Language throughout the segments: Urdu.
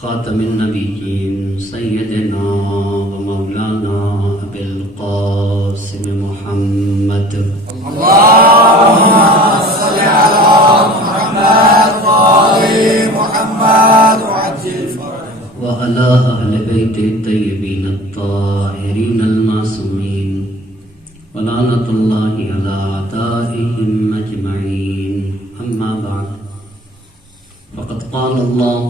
خاتم النبیین سیدنا و مولانا ابی القاسم محمد اللهم صل على محمد وآل محمد وعجل فرجه وعلى أهل بيت الطيبين الطاهرين المعصومين ولعنة الله على أعدائهم أجمعين أما بعد فقد قال الله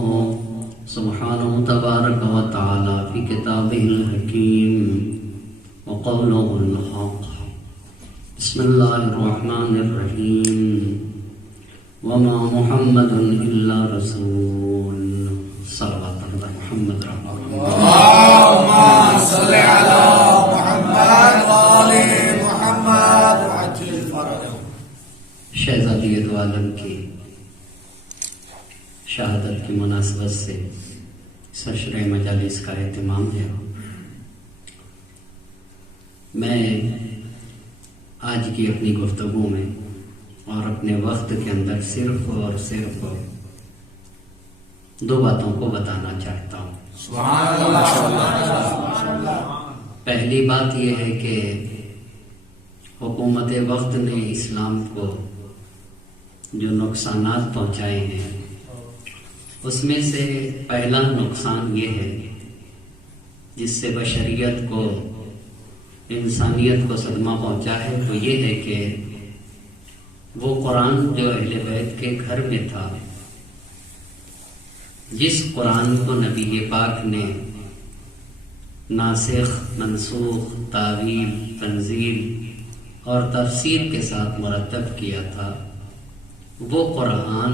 سبحانه تبارك وتعالى في كتابه الحكيم وقوله الحق بسم الله الرحمن الرحيم وما محمد إلا رسول صلوات الله محمد رحمه اللهم صل على محمد وآل محمد وعجل فرجه شہزادی دو عالم کی شہادت کی مناسبت سے سرشرح مجالس کا اہتمام ہے. میں آج کی اپنی گفتگو میں اور اپنے وقت کے اندر صرف اور صرف دو باتوں کو بتانا چاہتا ہوں. سبحان اللہ. پہلی بات یہ ہے کہ حکومت وقت نے اسلام کو جو نقصانات پہنچائے ہیں اس میں سے پہلا نقصان یہ ہے جس سے بشریت کو انسانیت کو صدمہ پہنچا ہے تو یہ ہے کہ وہ قرآن جو اہل بیت کے گھر میں تھا، جس قرآن کو نبی پاک نے ناسخ منسوخ تعویل تنزیل اور تفسیر کے ساتھ مرتب کیا تھا، وہ قرآن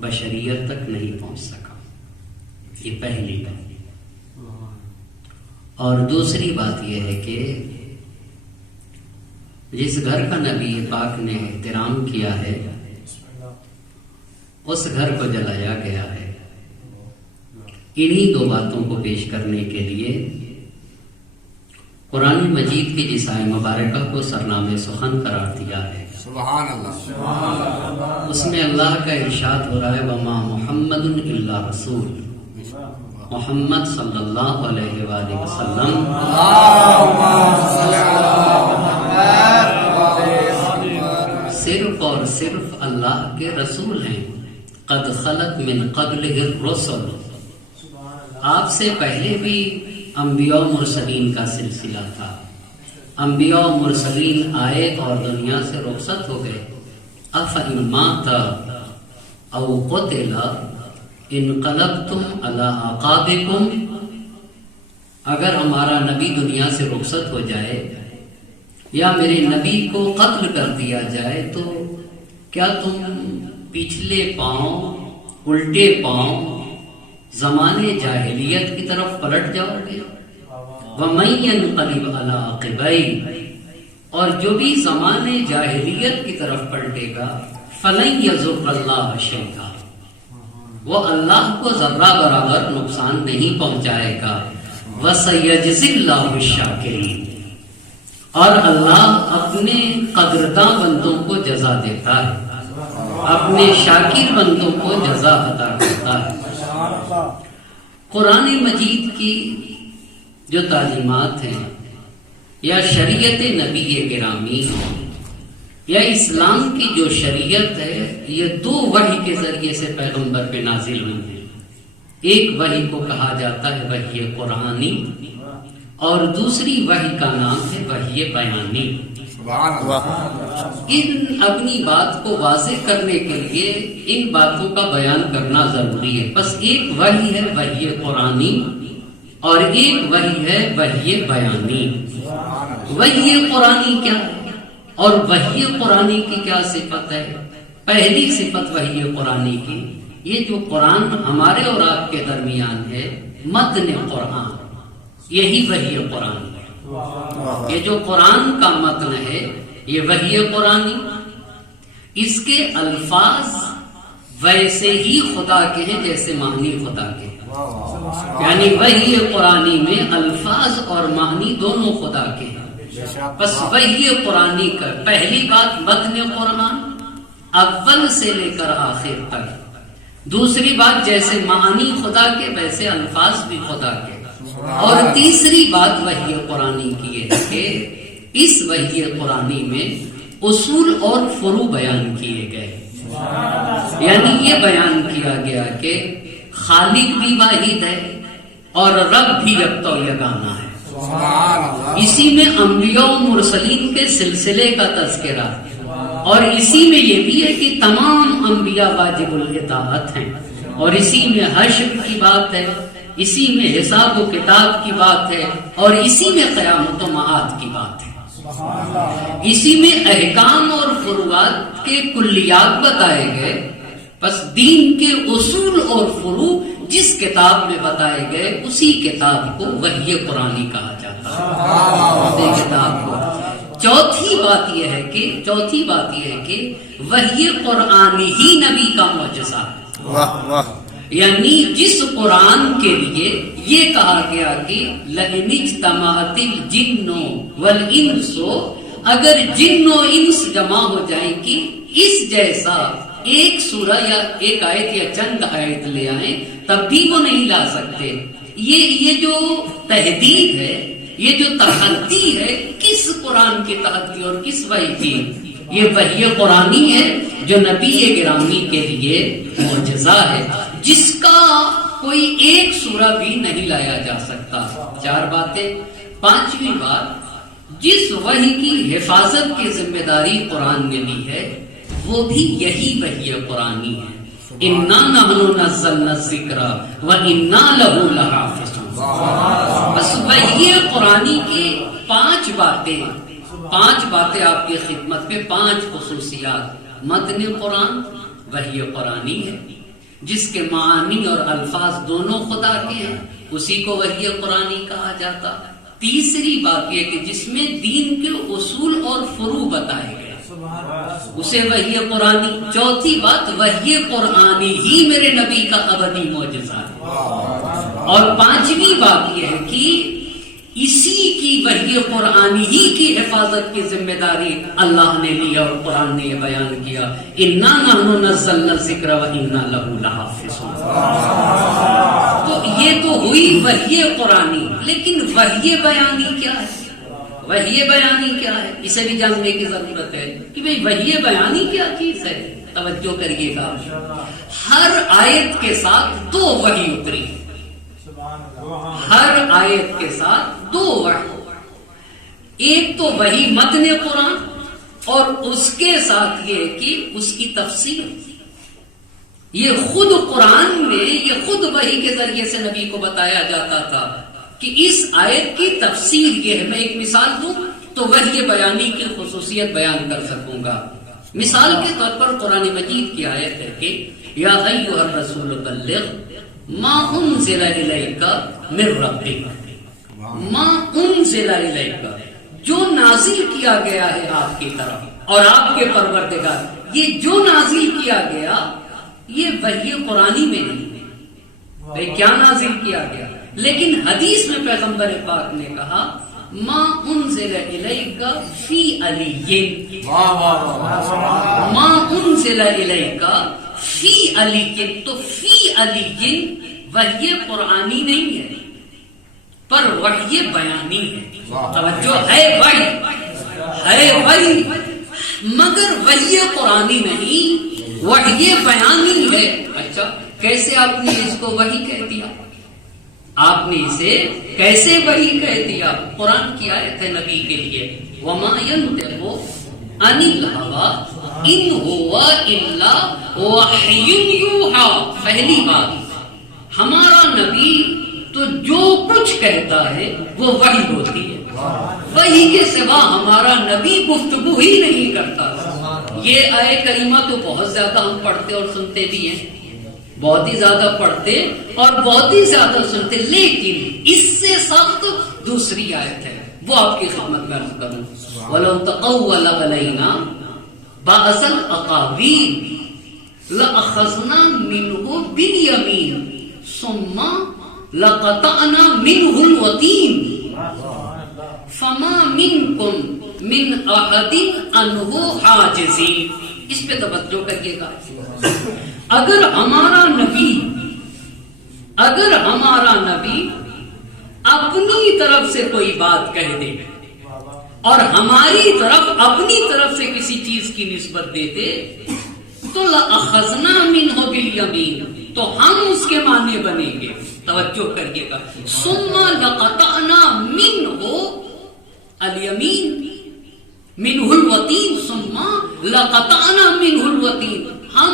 بشریت تک نہیں پہنچ سکا. یہ پہلی بات. اور دوسری بات یہ ہے کہ جس گھر کا نبی پاک نے احترام کیا ہے اس گھر کو جلایا گیا ہے. انہی دو باتوں کو پیش کرنے کے لیے قرآن مجید کی جس آیت مبارکہ کو سرنامے سخن قرار دیا ہے. سبحان اللہ. اس میں اللہ کا ارشاد ہو رہا ہے وما محمد الا رسول. محمد صلی اللہ علیہ وآلہ وسلم اللهم صل على محمد وآل صرف اور صرف اللہ کے رسول ہیں. قد خلت من قبلہ الرسل. آپ سے پہلے بھی انبیاء و مرسلین کا سلسلہ تھا. انبیاء و مرسلین آئے اور دنیا سے رخصت ہو گئے. افإن مات او قتل انقلبتم علی اعقابکم. اگر ہمارا نبی دنیا سے رخصت ہو جائے یا میرے نبی کو قتل کر دیا جائے تو کیا تم پچھلے پاؤں الٹے پاؤں زمانے جاہلیت کی طرف پلٹ جاؤ گے؟ وَمَن يَنْقَلِبْ عَلَىٰ عَقِبَيْهِ. اور جو بھی زمانے جاہلیت کی طرف پلٹے گا فَلَن يَضُرَّ اللَّهَ شَيْئًا. وہ اللہ کو ذرہ برابر نقصان نہیں پہنچائے گا. وَسَيَجْزِي اللَّهُ الشَّاكِرِينَ. اور اللہ اپنے قدرداں بندوں کو جزا دیتا ہے، اپنے شاکر بندوں کو جزا عطا کرتا ہے. قرآن مجید کی جو تعلیمات ہیں یا شریعت نبی گرامی یا اسلام کی جو شریعت ہے یہ دو وحی کے ذریعے سے پیغمبر پہ نازل ہوئی ہے. ایک وحی کو کہا جاتا ہے وحی قرآنی اور دوسری وحی کا نام ہے وحی بیانی. ان اپنی بات کو واضح کرنے کے لیے ان باتوں کا بیان کرنا ضروری ہے. بس ایک وحی ہے وحی قرآنی اور ایک وحی ہے وحی بیانی. وحی قرآنی کیا ہے اور وحی قرآنی کی کیا صفت ہے؟ پہلی صفت وحی قرآنی کی یہ جو قرآن ہمارے اور آپ کے درمیان ہے متن قرآن، یہی وحی قرآن ہے. یہ جو قرآن کا متن ہے یہ وحی قرآنی. اس کے الفاظ ویسے ہی خدا کے ہیں جیسے معنی خدا کے ہیں. یعنی وحی قرآنی میں الفاظ اور معنی دونوں خدا کے ہیں. بس وحی قرآنی کا پہلی بات متن قرآن اول سے لے کر آخر تک دوسری بات جیسے معانی خدا کے ویسے الفاظ بھی خدا کے. اور تیسری بات وحی قرآنی کی ہے کہ اس وحی قرآنی میں اصول اور فروع بیان کیے گئے. یعنی یہ بیان کیا گیا کہ خالق بھی واحد ہے اور رب بھی یکتا و یگانہ ہے. اسی میں انبیاء و مرسلین کے سلسلے کا تذکرہ ہے، اور اسی میں یہ بھی ہے کہ تمام انبیاء واجب الاطاعت ہیں، اور اسی میں حشر کی بات ہے، اسی میں حساب و کتاب کی بات ہے، اور اسی میں قیامت و معاد کی بات ہے. اسی میں احکام اور فروعات کے کلیات بتائے گئے. بس دین کے اصول اور فروع جس کتاب میں بتائے گئے اسی کتاب کو وحی قرآنی کہا جاتا ہے. کتاب کو چوتھی بات یہ ہے کہ وحی قرآنی ہی نبی کا معجزہ ہے. واہ واہ. یعنی جس قرآن کے لیے یہ کہا گیا کہ لئن اجتمعت الجن والانس، اگر جن و انس جمع ہو جائیں کہ اس جیسا ایک سورہ یا ایک آیت یا چند آیت لے آئیں تب بھی وہ نہیں لا سکتے. یہ جو تحدید ہے، یہ جو تحدی ہے، کس قرآن کی تحدی اور کس وحی کی؟ یہ وحی قرآنی ہے جو نبی گرامی کے لیے معجزہ ہے، جس کا کوئی ایک سورہ بھی نہیں لایا جا سکتا. 4 باتیں. 5ویں بات، جس وحی کی حفاظت کی ذمہ داری قرآن نے لی ہے وہ بھی یہی وحی قرآنی ہے. اِنَّا نَحْنُ نَزَّلْنَا الذِّكْرَ وَإِنَّا لَهُ لَحَافِظُونَ. بس وحی قرآنی کی 5 باتیں آپ کی خدمت میں، 5 خصوصیات. متن قرآن وحی قرآنی ہے، جس کے معانی اور الفاظ دونوں خدا کے ہیں، اسی کو وحی قرآنی کہا جاتا. تیسری بات یہ کہ جس میں دین کے اصول اور فروع بتائے گئے اسے وحی قرآنی. چوتھی بات، وحی قرآنی ہی میرے نبی کا ابدی معجزہ ہے. اور 5ویں بات یہ ہے کہ اسی کی وحی قرآنی ہی کی حفاظت کی ذمہ داری اللہ نے لی اور قرآن نے یہ بیان کیا اِنَّا نَحْنُ نَزَّلْنَا الذِّكْرَ وَإِنَّا لَهُ لَحَافِظُونَ. تو یہ تو ہوئی وحی قرآنی، لیکن وحی بیانی کیا ہے؟ وحی بیانی کیا ہے؟ اسے بھی جاننے کی ضرورت ہے کہ بھئی وحی بیانی کیا چیز ہے. توجہ کریے گا، ہر آیت کے ساتھ 2 وحی اتری. ہر آیت کے ساتھ 2 وحی. ایک تو وحی متن قرآن، اور اس کے ساتھ یہ کہ اس کی تفسیر. یہ خود قرآن میں، یہ خود وحی کے ذریعے سے نبی کو بتایا جاتا تھا کہ اس آیت کی تفسیر یہ ہے. میں ایک مثال دوں تو وحی بیانی کی خصوصیت بیان کر سکوں گا. مثال کے طور پر قرآن مجید کی آیت ہے کہ یا ایھا الرسول بلغ ما انزل الیک من ربک. ما انزل الیک، جو نازل کیا گیا ہے آپ کی طرف اور آپ کے پروردگار. یہ جو نازل کیا گیا یہ وحی قرآنی میں نہیں ہے. بھئی کیا نازل کیا گیا؟ لیکن حدیث میں پیغمبر پاک نے کہا ما انزل الیک فی علی. ما انزل الیک فی علی. تو فی علی وحی قرآنی نہیں ہے پر وحی بیانی ہے. توجہ ہے، وحی مگر وحی قرآنی نہیں، وحی بیانی ہے. اچھا، کیسے آپ نے اس کو وحی کہہ دیا؟ آپ نے اسے کیسے وحی کہہ دیا؟ قرآن کی آیت ہے نبی کے لیے وَمَا يَنطِقُ عَنِ الْهَوَىٰ إِنْ هُوَ إِلَّا وَحْيٌ يُوحَىٰ. پہلی بات، ہمارا نبی تو جو کچھ کہتا ہے وہ وحی ہوتی ہے. وحی کے سوا ہمارا نبی گفتگو ہی نہیں کرتا. یہ آیت کریمہ تو بہت زیادہ ہم پڑھتے اور سنتے بھی ہیں، بہت ہی زیادہ پڑھتے اور بہت ہی زیادہ سنتے، لیکن اس سے سخت دوسری آیت ہے، وہ آپ کی خدمت میں عرض کروں. وَلَوْ تَقَوَّلَ عَلَيْنَا بَعْضَ الْأَقَاوِيلِ لَأَخَذْنَا مِنْهُ بِالْيَمِينِ ثُمَّ لَقَطَعْنَا مِنْهُ الْوَتِينَ فَمَا مِنْكُمْ مِنْ أَحَدٍ عَنْهُ حَاجِزِينَ. اس پہ توجہ کریے گا. اگر ہمارا نبی اپنی طرف سے کوئی بات کہہ دے اور ہماری طرف اپنی طرف سے کسی چیز کی نسبت دیتے تو لَأَخَذْنَا مِنْهُ بِالْيَمِينِ، تو ہم اس کے معنی بنیں گے. توجہ کریے گا. ثُمَّ لَقَطَعْنَا مِنْهُ الْيَمِينَ مِنْهُ الْوَتِينَ ثُمَّ لَقَطَعْنَا مِنْهُ الْوَتِينَ. ہم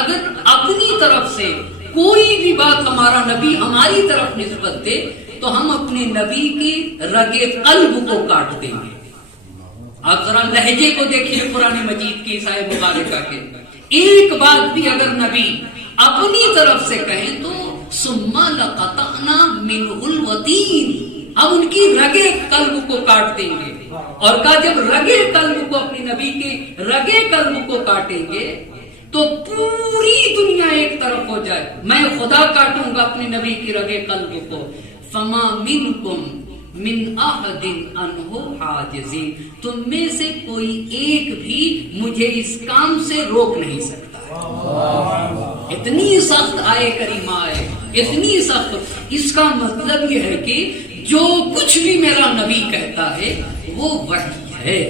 اگر اپنی طرف سے کوئی بھی بات ہمارا نبی ہماری طرف نسبت دے تو ہم اپنے نبی کی رگے قلب کو کاٹ دیں گے. آپ ذرا لہجے کو دیکھیے قرآن مجید کی عیسائی مبارکہ کے. ایک بات بھی اگر نبی اپنی طرف سے کہیں تو ثم لقطعنا منه الوتین، ہم ان کی رگے قلب کو کاٹ دیں گے. اور کہا جب رگے قلب کو، اپنے نبی کے رگے قلب کو کاٹیں گے تو پوری دنیا ایک طرف ہو جائے. میں خدا کاٹوں گا اپنے نبی کی رگے قلب کو. فما منکم من احد عنہ حاجزین، تم میں سے کوئی ایک بھی مجھے اس کام سے روک نہیں سکتا. اتنی سخت آئے کریمہ ہے، اتنی سخت. اس کا مطلب یہ ہے کہ جو کچھ بھی میرا نبی کہتا ہے وہ وحی ہے.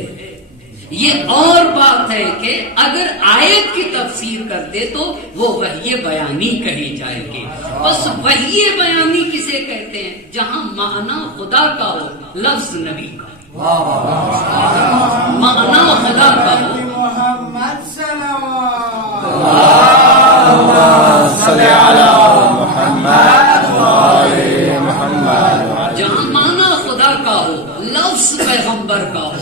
یہ اور بات ہے کہ اگر آیت کی تفسیر کر دے تو وہ وحی بیانی کہی جائے گی. بس وحی بیانی کسے کہتے ہیں؟ جہاں معنی خدا کا ہو، لفظ نبی کا. معنی خدا کا ہو، محمد صلی علی محمد. جہاں معنی خدا کا ہو، لفظ پیغمبر کا ہو،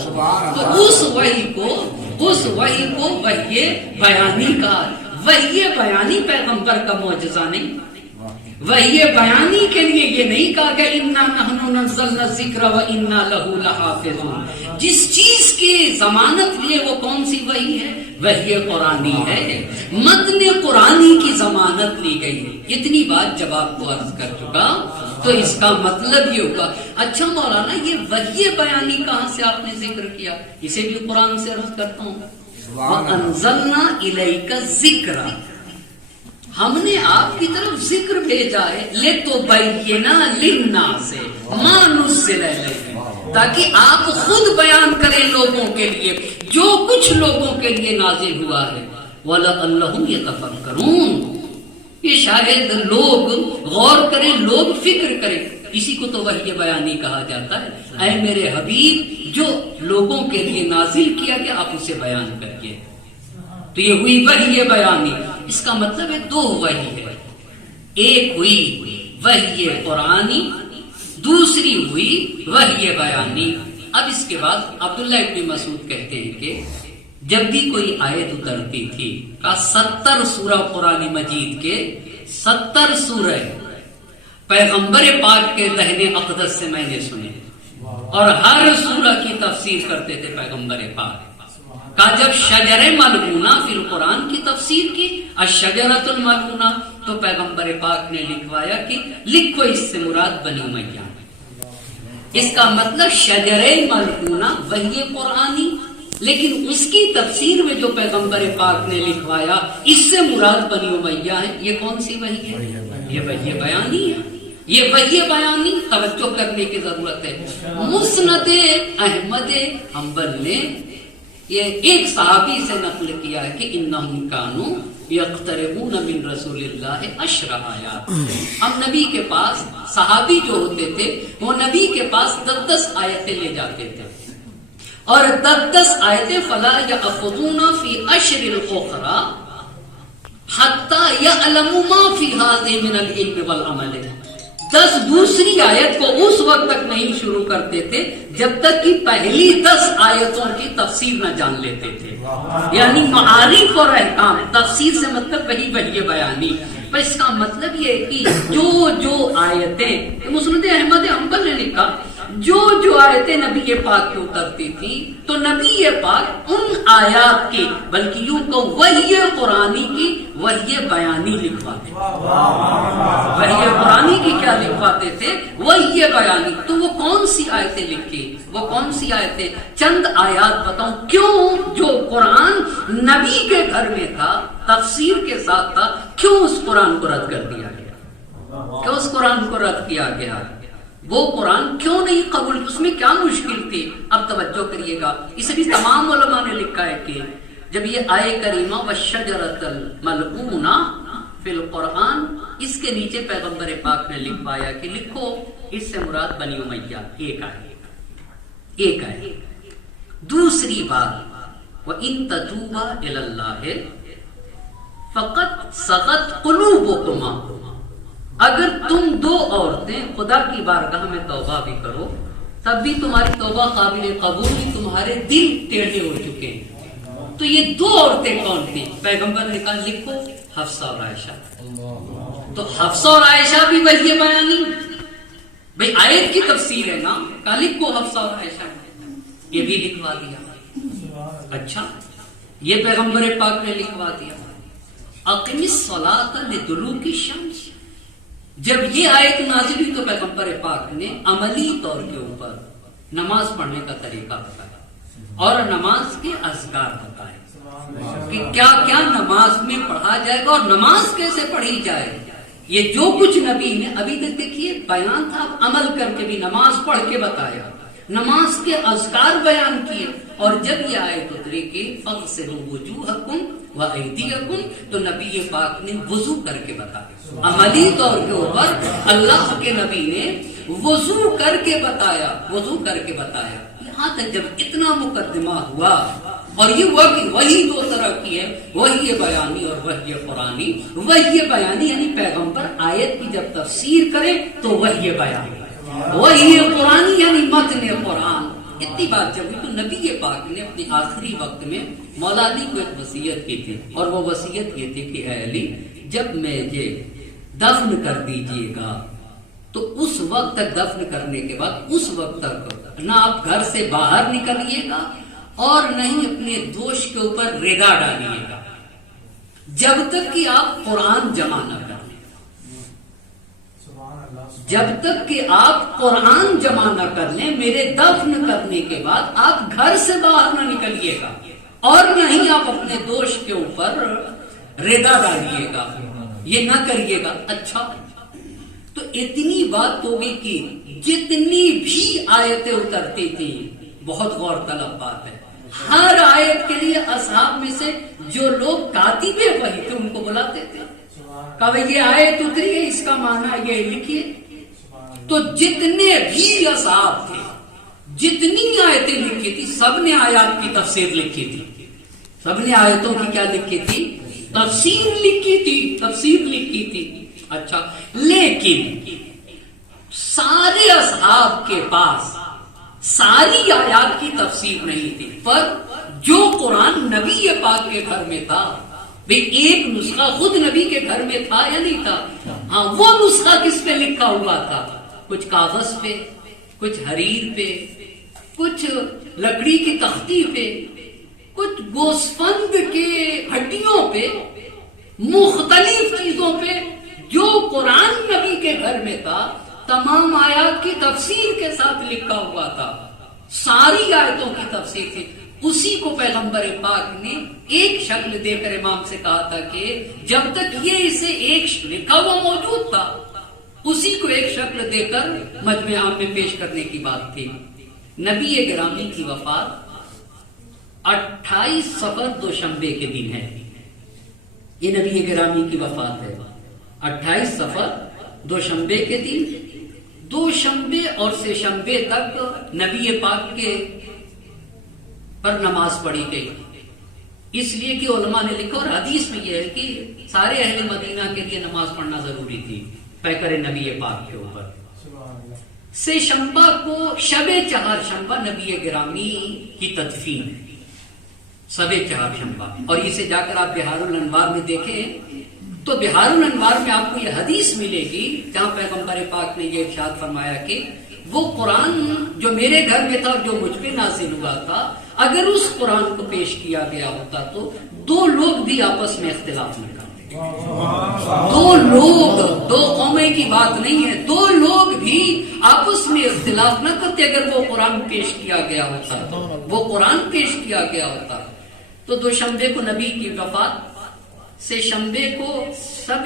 تو اس وحی کو وحی بیانی کا. وحی بیانی پیغمبر کا معجزہ نہیں. وحی بیانی کے لیے یہ نہیں کہا کہ انا نحن نزلنا الذکر و انا لہ لحافظون. جس چیز کی ضمانت لیے وہ کون سی وحی ہے؟ وحی قرآنی ہے. متن قرآنی کی ضمانت لی گئی ہے. اتنی بات جب آپ کو عرض کر چکا تو اس کا مطلب یہ ہوگا. اچھا مولانا، یہ وحی بیانی کہاں سے آپ نے ذکر کیا؟ اسے بھی قرآن سے عرض کرتا ہوں. وَأَنزَلْنَا إِلَيْكَ الذِّكْرَ، ہم نے آپ کی طرف ذکر بھیجا ہے. لِتُبَيِّنَ لِلنَّاسِ مَا نُزِّلَ إِلَيْهِمْ، تاکہ آپ خود بیان کریں لوگوں کے لیے جو کچھ لوگوں کے لیے نازل ہوا ہے. وَلَعَلَّهُمْ يَتَفَكَّرُونَ، یہ شاید لوگ غور کریں، لوگ فکر کریں. اسی کو تو وحی بیانی کہا جاتا ہے. اے میرے حبیب، جو لوگوں کے لیے نازل کیا گیا آپ اسے بیان کریے. تو یہ ہوئی وحی بیانی. اس کا مطلب ہے دو وحی ہے. ایک ہوئی وحی قرآنی، دوسری ہوئی وحی بیانی. اب اس کے بعد عبداللہ ابن مسعود کہتے ہیں کہ جب بھی کوئی آیت اترتی تھی، کا 70 سورہ قرآن مجید کے 70 سورہ پیغمبر پاک کے ذہن اقدس سے میں نے سنے، اور ہر سورہ کی تفسیر کرتے تھے پیغمبر پاک کا. جب شجر ملعونہ فی القرآن کی تفسیر کی، الشجرۃ الملعونہ، تو پیغمبر پاک نے لکھوایا کہ لکھو اس سے مراد بنی امیہ. اس کا مطلب شجر ملعونہ وحی قرآنی، لیکن اس کی تفسیر میں جو پیغمبر پاک نے لکھوایا اس سے مراد بنی امیہ ہے. یہ کون سی وحی ہے؟ یہ وحی بیانی ہے. یہ وحی بیانی توجہ کرنے کی ضرورت ہے. مسند احمد حنبل نے یہ ایک صحابی سے نقل کیا ہے کہ انہم کانوا یقتربون من رسول اللہ 10 آیات. ہم نبی کے پاس، صحابی جو ہوتے تھے وہ نبی کے پاس 10 آیتیں لے جاتے تھے، اور 10 آیتیں فلا یأخذون فی 10 الاخرى حتی یعلموا ما فی ھذہ من العلم والعمل. 10 دوسری آیت کو اس وقت تک نہیں شروع کرتے تھے جب تک کہ پہلی 10 آیتوں کی تفسیر نہ جان لیتے تھے. یعنی معارف اور احکام، تفسیر سے مطلب وہی وحی بیانی. پر اس کا مطلب یہ ہے کہ جو آیتیں مسند احمد حنبل نے لکھا، جو آیتیں نبی پاک کی اترتی تھی تو نبی پاک ان آیات کی، بلکہ یوں کہ وحی قرآنی کی وحی بیانی لکھواتے. وحی قرآنی کی کیا لکھواتے تھے وہی بیانی. تو وہ کون سی آیتیں لکھی, وہ کون سی آیتیں؟ چند آیات بتاؤں. کیوں جو قرآن نبی کے گھر میں تھا, تفسیر کے ساتھ تھا, کیوں اس قرآن کو رد کر دیا گیا؟ کیوں اس قرآن کو رد کیا گیا؟ وہ قرآن کیوں نہیں قبول؟ اس میں کیا مشکل تھی؟ اب توجہ کریے گا. اسے بھی تمام علماء نے لکھا ہے کہ جب یہ آئے کریمہ والشجرۃ الملعونہ فی القرآن, اس کے نیچے پیغمبر پاک نے لکھوایا کہ لکھو اس سے مراد بنی امیہ. ایک آئے. دوسری بات وَإِن تَتُوبَا إِلَى اللَّهِ فَقَدْ صَغَتْ قُلُوبُكُمَا, اگر تم دو عورتیں خدا کی بارگاہ میں توبہ بھی کرو تب بھی تمہاری توبہ قابل قبول نہیں, تمہارے دل ٹیڑھے ہو چکے ہیں. تو یہ دو عورتیں کون تھیں؟ پیغمبر نے کہا لکھو حفصہ اور عائشہ. تو حفصہ اور عائشہ بھی وحی بیانی, بھئی آیت کی تفسیر ہے نا, کہا لکھو حفصہ اور عائشہ, یہ بھی لکھوا دیا. اچھا, یہ پیغمبر پاک نے لکھوا دیا. اقم الصلاۃ لدلوک الشمس, جب یہ آیت نازل ہوئی تو پیغمبر پاک نے عملی طور کے اوپر نماز پڑھنے کا طریقہ بتایا اور نماز کے اذکار بتائے کہ کیا کیا نماز میں پڑھا جائے گا اور نماز کیسے پڑھی جائے. یہ جو کچھ نبی نے ابھی تک دیکھیے بیان تھا, عمل کر کے بھی نماز پڑھ کے بتایا, نماز کے اذکار بیان کیے. اور جب یہ آیت اتری کہ فاغسلوا وجوہکم وایدیکم, تو نبی پاک نے وضو کر کے بتایا. عملی طور کے اوپر اللہ کے نبی نے وضو کر کے بتایا, وضو کر کے بتایا. یہاں تک جب اتنا مقدمہ ہوا اور یہ ہوا کہ وہی دو طرح کی ہے, وہی بیانی اور وہی قرآنی. وہی بیانی یعنی پیغمبر آیت کی جب تفسیر کرے تو وہی بیانی, وہی قرآنی یعنی متن قرآن. اتنی بات جب ہوئی تو نبی پاک نے اپنے آخری وقت میں مولا علی کو ایک وصیت کی تھی, اور وہ وصیت یہ تھی کہ اے علی, جب میں یہ دفن کر دیجئے گا تو اس وقت تک, دفن کرنے کے بعد اس وقت تک نہ آپ گھر سے باہر نکلیے گا اور نہ ہی اپنے دوش کے اوپر ریگا ڈالیے گا, جب تک کہ آپ قرآن جمع نہ کر لیں. جب تک کہ آپ قرآن جمع نہ کر لیں, میرے دفن کرنے کے بعد آپ گھر سے باہر نہ نکلیے گا اور نہ ہی آپ اپنے دوش کے اوپر ریگا ڈالیے گا, یہ نہ کریے گا. اچھا, تو اتنی بات تو بھی کی, جتنی بھی آیتیں اترتی تھی, بہت غور طلب بات ہے, ہر آیت کے لیے اصحاب میں سے جو لوگ کاتب وحی تھے ان کو بلاتے تھے, کہا یہ آیت اتری ہے, اس کا معنی یہ لکھیے. تو جتنے بھی اصحاب تھے, جتنی آیتیں لکھی تھی, سب نے آیات کی تفسیر لکھی تھی, سب نے آیتوں کی کیا لکھی تھی؟ تفسیر لکھی تھی, تفسیر لکھی تھی. اچھا, لیکن سارے اصحاب کے پاس ساری آیات کی تفسیر نہیں تھی, پر جو قرآن نبی پاک کے گھر میں تھا, بھئی ایک نسخہ خود نبی کے گھر میں تھا یا نہیں تھا؟ ہاں, وہ نسخہ کس پہ لکھا ہوا تھا؟ کچھ کاغذ پہ, کچھ حریر پہ, کچھ لکڑی کی تختی پہ, کچھ گوسفند کے ہڈیوں پہ, مختلف چیزوں پہ. جو قرآن نبی کے گھر میں تھا تمام آیات کی تفسیر کے ساتھ لکھا ہوا تھا, ساری آیتوں کی تفسیر تھی. اسی کو پیغمبر پاک نے ایک شکل دے کر امام سے کہا تھا کہ جب تک یہ اسے ایک لکھا ہوا موجود تھا, اسی کو ایک شکل دے کر مجمع عام میں پیش کرنے کی بات تھی. نبی گرامی کی وفات 28 صفر دوشنبے کے دن ہے. یہ نبی گرامی کی وفات ہے 28 صفر دوشنبے کے دن. دوشنبے اور سے شنبے تک نبی پاک کے پر نماز پڑھی گئی, اس لیے کہ علماء نے لکھا, اور حدیث میں یہ ہے کہ سارے اہل مدینہ کے لیے نماز پڑھنا ضروری تھی پیکر نبی پاک کے اوپر. سے شنبہ کو شب چہار شنبہ نبی گرامی کی تدفین ہے, شب چہار شنبہ. اور اسے جا کر آپ بہار الانوار میں دیکھیں تو بہار الانوار میں آپ کو یہ حدیث ملے گی جہاں پیغمبر پاک نے یہ ارشاد فرمایا کہ وہ قرآن جو میرے گھر میں تھا اور جو مجھ پہ نازل ہوا تھا, اگر اس قرآن کو پیش کیا گیا ہوتا تو دو لوگ بھی آپس میں اختلاف نہ کرتے. دو لوگ, دو قومیں کی بات نہیں ہے, دو لوگ بھی آپس میں اختلاف نہ کرتے اگر وہ قرآن پیش کیا گیا ہوتا، وہ قرآن پیش کیا گیا ہوتا تو دوشنبے کو نبی کی وفات سے شنبے کو شب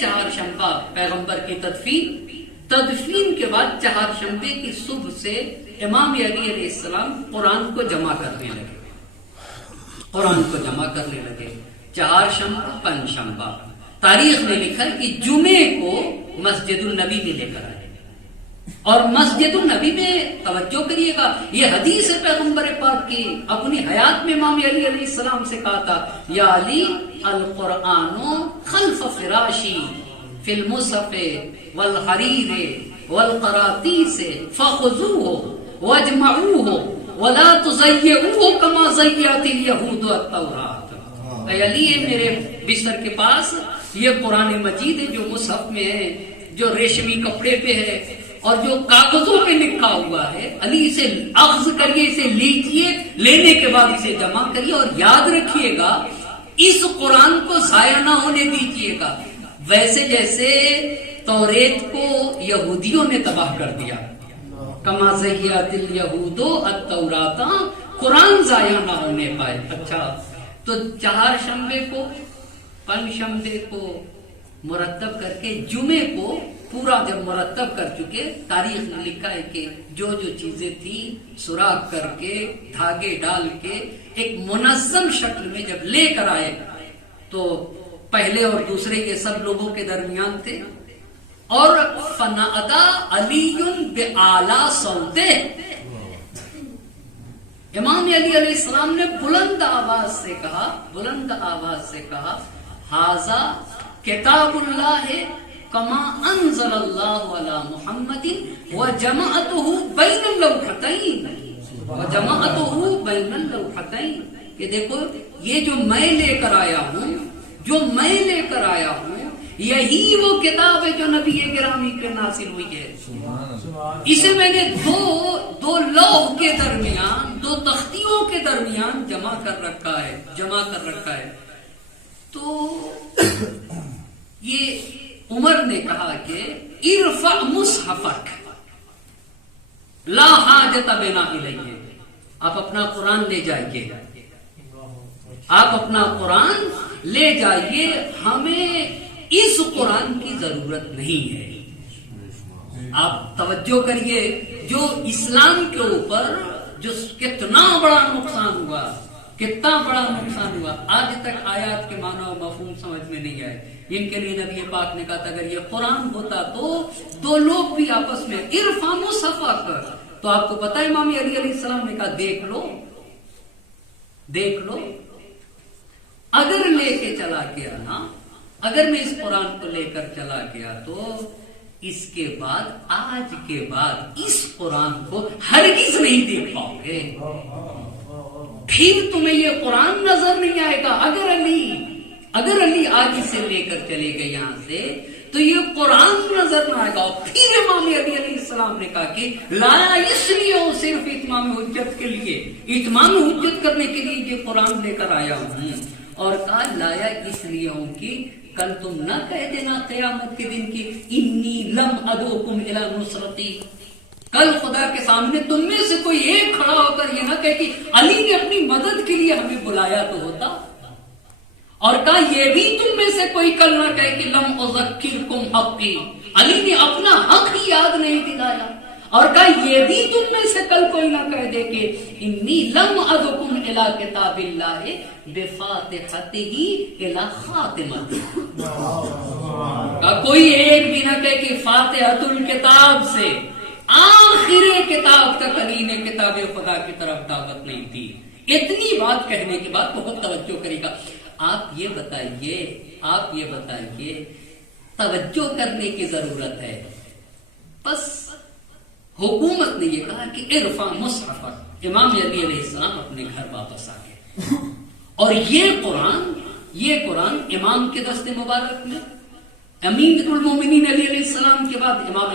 چہارشنبہ پیغمبر کی تدفین کے بعد چہارشنبے کی صبح سے امام علی علیہ السلام قرآن کو جمع کرنے لگے چہارشنبہ پنجشنبہ۔ تاریخ میں لکھا کہ جمعے کو مسجد النبی میں لے کر آئے، اور مسجد النبی میں توجہ کریے گا، یہ حدیث ہے پیغمبر پاک کی، اپنی حیات میں امام علی علیہ السلام سے کہا تھا یا علی القرآن خلف فراشی فی المصحف والحریر والقراطیس فخذوه واجمعوه ولا تضيعوه كما ضيعت اليهود التوراة۔ اے علی میرے بستر کے پاس یہ قرآن مجید ہے جو مصحف میں ہے، جو ریشمی کپڑے پہ ہے اور جو کاغذوں پہ لکھا ہوا ہے، علی اسے اخذ کریے، اسے لیجیے، لینے کے بعد اسے جمع کریے اور یاد رکھیے گا اس قرآن کو ضائع نہ ہونے دیجیے گا، ویسے جیسے توریت کو یہودیوں نے تباہ کر دیا، کما زیات الیہود التوراۃ، قرآن ضائع نہ ہونے پائے۔ اچھا تو چہارشنبے کو پنجشنبے کو مرتب کر کے جمعے کو پورا جب مرتب کر چکے، تاریخ میں لکھا ہے کہ جو چیزیں تھیں سوراخ کر کے دھاگے ڈال کے ایک منظم شکل میں جب لے کر آئے تو پہلے اور دوسرے کے سب لوگوں کے درمیان تھے، اور فنادا علی بِأَعْلَى صَوْتِهِ، امام علی علیہ السلام نے بلند آواز سے کہا ھذا کتاب اللہ کما انزل اللہ علی محمد وجمعتہ بین اللوحتین، کہ دیکھو یہ جو میں لے کر آیا ہوں یہی وہ کتاب ہے جو نبی گرامی پہ نازل ہوئی ہے، اسے میں نے دو لوح کے درمیان، دو تختیوں کے درمیان جمع کر رکھا ہے۔ تو یہ عمر نے کہا کہ ارفع مصحفک لا حاجت بنا الیہ، آپ اپنا قرآن لے جائیے، ہمیں اس قرآن کی ضرورت نہیں ہے۔ آپ توجہ کریے، جو اسلام کے اوپر جو کتنا بڑا نقصان ہوا، آج تک آیات کے معنی و مفہوم سمجھ میں نہیں آئے۔ ان کے لیے نبی پاک نے کہا تھا اگر یہ قرآن ہوتا تو دو لوگ بھی آپس میں ارفع مصحفک، تو آپ کو پتا ہے امام علی علیہ السلام نے کہا دیکھ لو، اگر لے کے چلا گیا نا، اگر میں اس قرآن کو لے کر چلا گیا تو اس کے بعد، آج کے بعد اس قرآن کو ہرگز نہیں دیکھ پاؤ گے، پھر تمہیں یہ قرآن نظر نہیں آئے گا۔ اگر علی آج اسے لے کر چلے گئے یہاں سے تو یہ قرآن نظر نہ آئے گا۔ پھر امام علی علیہ السلام نے کہا کہ لایا اس لیے ہوں، صرف اتمام حجت کے لیے، اتمام حجت کرنے کے لیے یہ قرآن لے کر آیا ہوں، اور کہا لایا اس لیے ہوں کہ کل تم نہ کہہ دینا قیامت کے دن کی انی لم ادعوکم الی نصرتی، کل خدا کے سامنے تم میں سے کوئی ایک کھڑا ہو کر یہ نہ کہے کہ علی نے اپنی مدد کے لیے ہمیں بلایا تو ہوتا، اور کہا یہ بھی تم میں سے کوئی کل نہ کہے کہ لم اذکرکم حقی، علی نے اپنا حق ہی یاد نہیں دلایا، اور کہا یہ بھی تم میں سے کل کوئی نہ کہہ دے کہ انی لم ادعوکم الی کتاب اللہ بفاتحتہ الی خاتمتہ، کوئی ایک بھی نہ کہے کہ فاتحۃ الکتاب سے آخر کتاب تک علی نے کتاب خدا کی طرف دعوت نہیں دی۔ اتنی بات کہنے کے بعد بہت توجہ کرے گا۔ آپ یہ بتائیے توجہ کرنے کی ضرورت ہے، بس حکومت نے یہ کہا کہ ارفع مصحفک، امام علی علیہ السلام اپنے گھر واپس آ گئے، اور یہ قرآن امام کے دست مبارک میں، امیر المومنین علی علیہ السلام کے بعد امام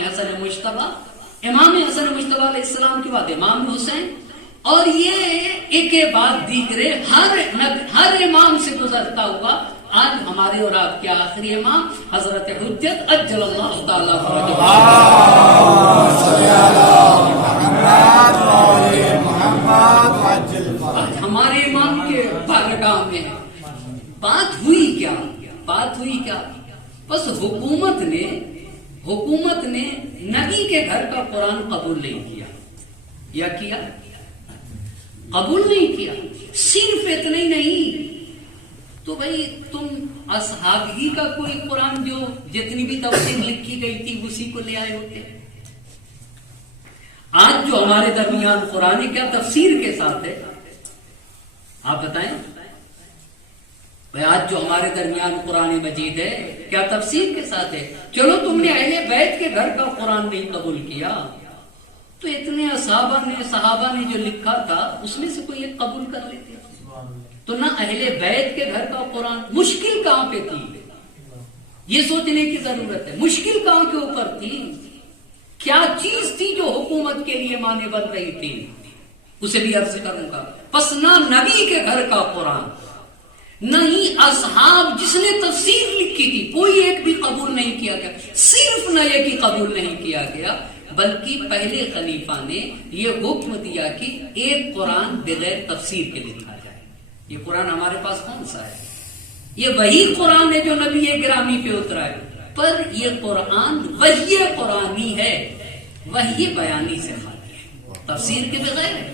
حسن مجتبی علیہ السلام کے بعد امام حسین، اور یہ ایک کے بعد دیگرے ہر امام سے گزرتا ہوا آج ہمارے اور آپ کے آخری امام حضرت حجت اجل اللہ تعالیٰ فرجہ آج ہمارے امام کے بارگاہ میں بات ہوئی کیا؟ بس حکومت نے نبی کے گھر کا قرآن قبول نہیں کیا. یا کیا؟ قبول نہیں کیا. صرف اتنا ہی نہیں تو بھائی تم اصحاب ہی کا کوئی قرآن جو جتنی بھی تفسیر لکھی گئی تھی اسی کو لے آئے ہوتے. آج جو ہمارے درمیان قرآن کیا تفسیر کے ساتھ ہے آپ بتائیں. آج جو ہمارے درمیان قرآن مجید ہے کیا تفسیر کے ساتھ ہے؟ چلو تم نے اہل بیت کے گھر کا قرآن نہیں قبول کیا تو اتنے صحابہ نے جو لکھا تھا اس میں سے کوئی ایک قبول کر لیتے. تو نہ اہل بیت کے گھر کا قرآن مشکل کہاں پہ تھی یہ سوچنے کی ضرورت ہے. مشکل کہاں کے اوپر تھی؟ کیا چیز تھی جو حکومت کے لیے مانے بن رہی تھی؟ اسے بھی عرض کروں گا. پس نہ نبی کے گھر کا قرآن نہ ہی اصحاب جس نے تفسیر لکھی تھی کوئی ایک بھی قبول نہیں کیا گیا. صرف نہ یہ کہ قبول نہیں کیا گیا بلکہ پہلے خلیفہ نے یہ حکم دیا کہ ایک قرآن بغیر تفسیر کے لکھا جائے. یہ قرآن ہمارے پاس کون سا ہے؟ یہ وہی قرآن ہے جو نبی گرامی پہ اترا ہے. پر یہ قرآن وحی قرآنی ہے, وحی بیانی سے خالی ہے, تفسیر کے بغیر ہے,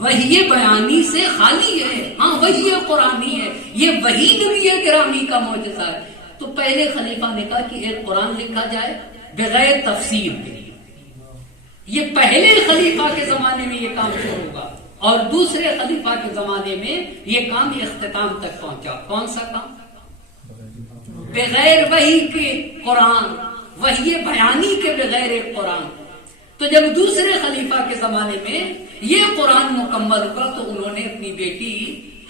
وحی بیانی سے خالی ہے. ہاں وحی قرآنی ہے, یہ وہی نبی گرامی کا معجزہ ہے. تو پہلے خلیفہ نے کہا کہ ایک قرآن لکھا جائے بغیر تفسیر کے. یہ پہلے خلیفہ کے زمانے میں یہ کام شروع ہوگا اور دوسرے خلیفہ کے زمانے میں یہ کام اختتام تک پہنچا. کون سا کام؟ بغیر وحی کے قرآن, وحی بیانی کے بغیر ایک قرآن. تو جب دوسرے خلیفہ کے زمانے میں یہ قرآن مکمل ہوا تو انہوں نے اپنی بیٹی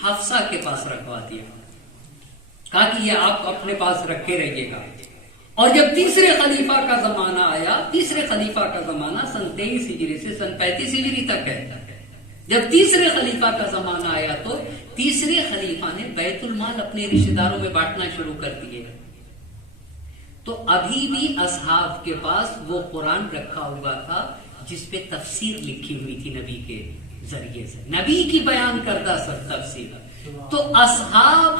حفصہ کے پاس رکھوا دیا, کہا کہ یہ آپ اپنے پاس رکھے رہیے گا. اور جب تیسرے خلیفہ کا زمانہ آیا, تیسرے خلیفہ کا زمانہ سن 23 ہجری سے سن 35 ہجری تک ہے. جب تیسرے خلیفہ کا زمانہ آیا تو تیسرے خلیفہ نے بیت المال اپنے رشتہ داروں میں بانٹنا شروع کر دیے. تو ابھی بھی اصحاب کے پاس وہ قرآن رکھا ہوا تھا جس پہ تفسیر لکھی ہوئی تھی نبی کے ذریعے سے, نبی کی بیان کردہ سر تفسیر. تو اصحاب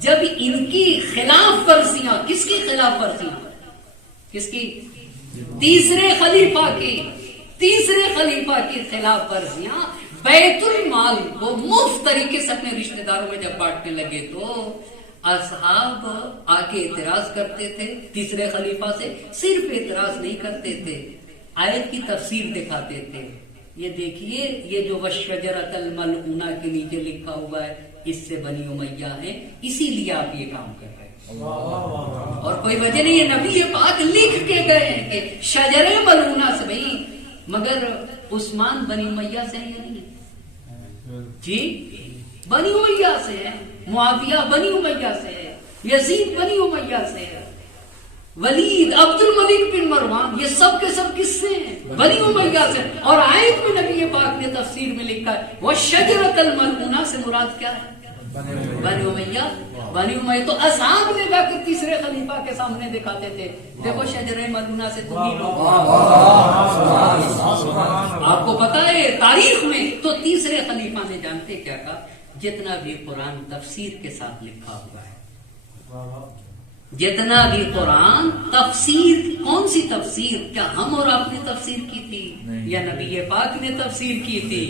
جب ان کی خلاف ورزیاں, کس کی خلاف ورزیاں؟ کس کی؟ تیسرے خلیفہ کی خلاف ورزیاں بیت المال کو مفت طریقے سے اپنے رشتہ داروں میں جب بانٹنے لگے تو اصحاب آ کے اعتراض کرتے تھے تیسرے خلیفہ سے. صرف اعتراض نہیں کرتے تھے, آیت کی تفسیر دکھاتے تھے. یہ دیکھیے یہ جو وَالشَّجَرَةَ الْمَلْعُونَةَ کے نیچے لکھا ہوا ہے اس سے بنی امیہ ہے, اسی لیے آپ یہ کام کر رہے ہیں اور کوئی وجہ نہیں ہے. نبی پاک لکھ کے گئے ہیں کہ شجرے ملعونہ سے. بھائی مگر عثمان بنی امیہ سے ہیں یا نہیں؟ جی بنی امیہ سے ہے, معاویہ بنی امیہ سے ہے, یزید بنی امیہ سے ہے, ولید عبد الملک بن مروان یہ سب کے سب کس سے ہیں؟ بنی امیہ سے. اور آیت میں نبی پاک نے تفسیر میں لکھا ہے وَالشَّجَرَةَ الْمَلْعُونَةَ سے مراد کیا ہے؟ بنی امیہ. تو اصحاب نے جا کر تیسرے خلیفہ کے سامنے دکھاتے تھے, دیکھو شجرہ ملعونہ سے تم ہی لوگ. آپ کو پتا ہے تاریخ میں تو تیسرے خلیفہ نے جانتے کیا کہا, جتنا بھی قرآن تفسیر کے ساتھ لکھا ہوا ہے, جتنا بھی قرآن تفسیر, کون سی تفسیر؟ کیا ہم اور آپ نے تفسیر کی تھی یا نبی پاک نے تفسیر کی تھی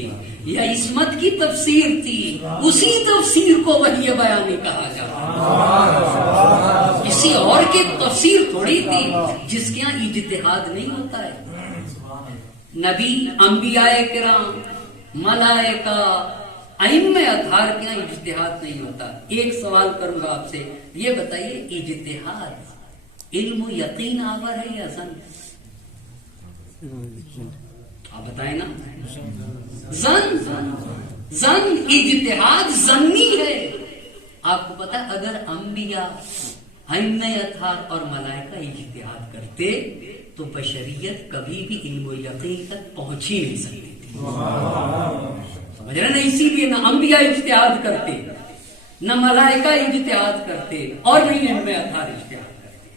یا عصمت کی تفسیر تھی؟ اسی تفسیر کو وحی بیانی کہا جاتا ہے. کسی اور کی تفسیر تھوڑی تھی جس کے یہاں اجتہاد نہیں ہوتا ہے. نبی, انبیاء کرام, ملائکہ, ائمہ اطہار کے یہاں اجتہاد نہیں ہوتا. ایک سوال کروں گا آپ سے, یہ بتائیے اجتہاد علم و یقین آور ہے یا زن؟ آپ بتائیں نا. زن اجتہاد زنی ہے. آپ کو پتا اگر انبیاء, ائمہ اطہار اور ملائکہ اجتہاد کرتے تو بشریت کبھی بھی علم و یقین تک پہنچ ہی نہیں سکتی تھی. سمجھ رہے نا, اسی لیے نہ انبیاء اجتہاد کرتے نہ ملائکہ اجتہاد کرتے اور نہ ان میں اطہار اجتہاد کرتے.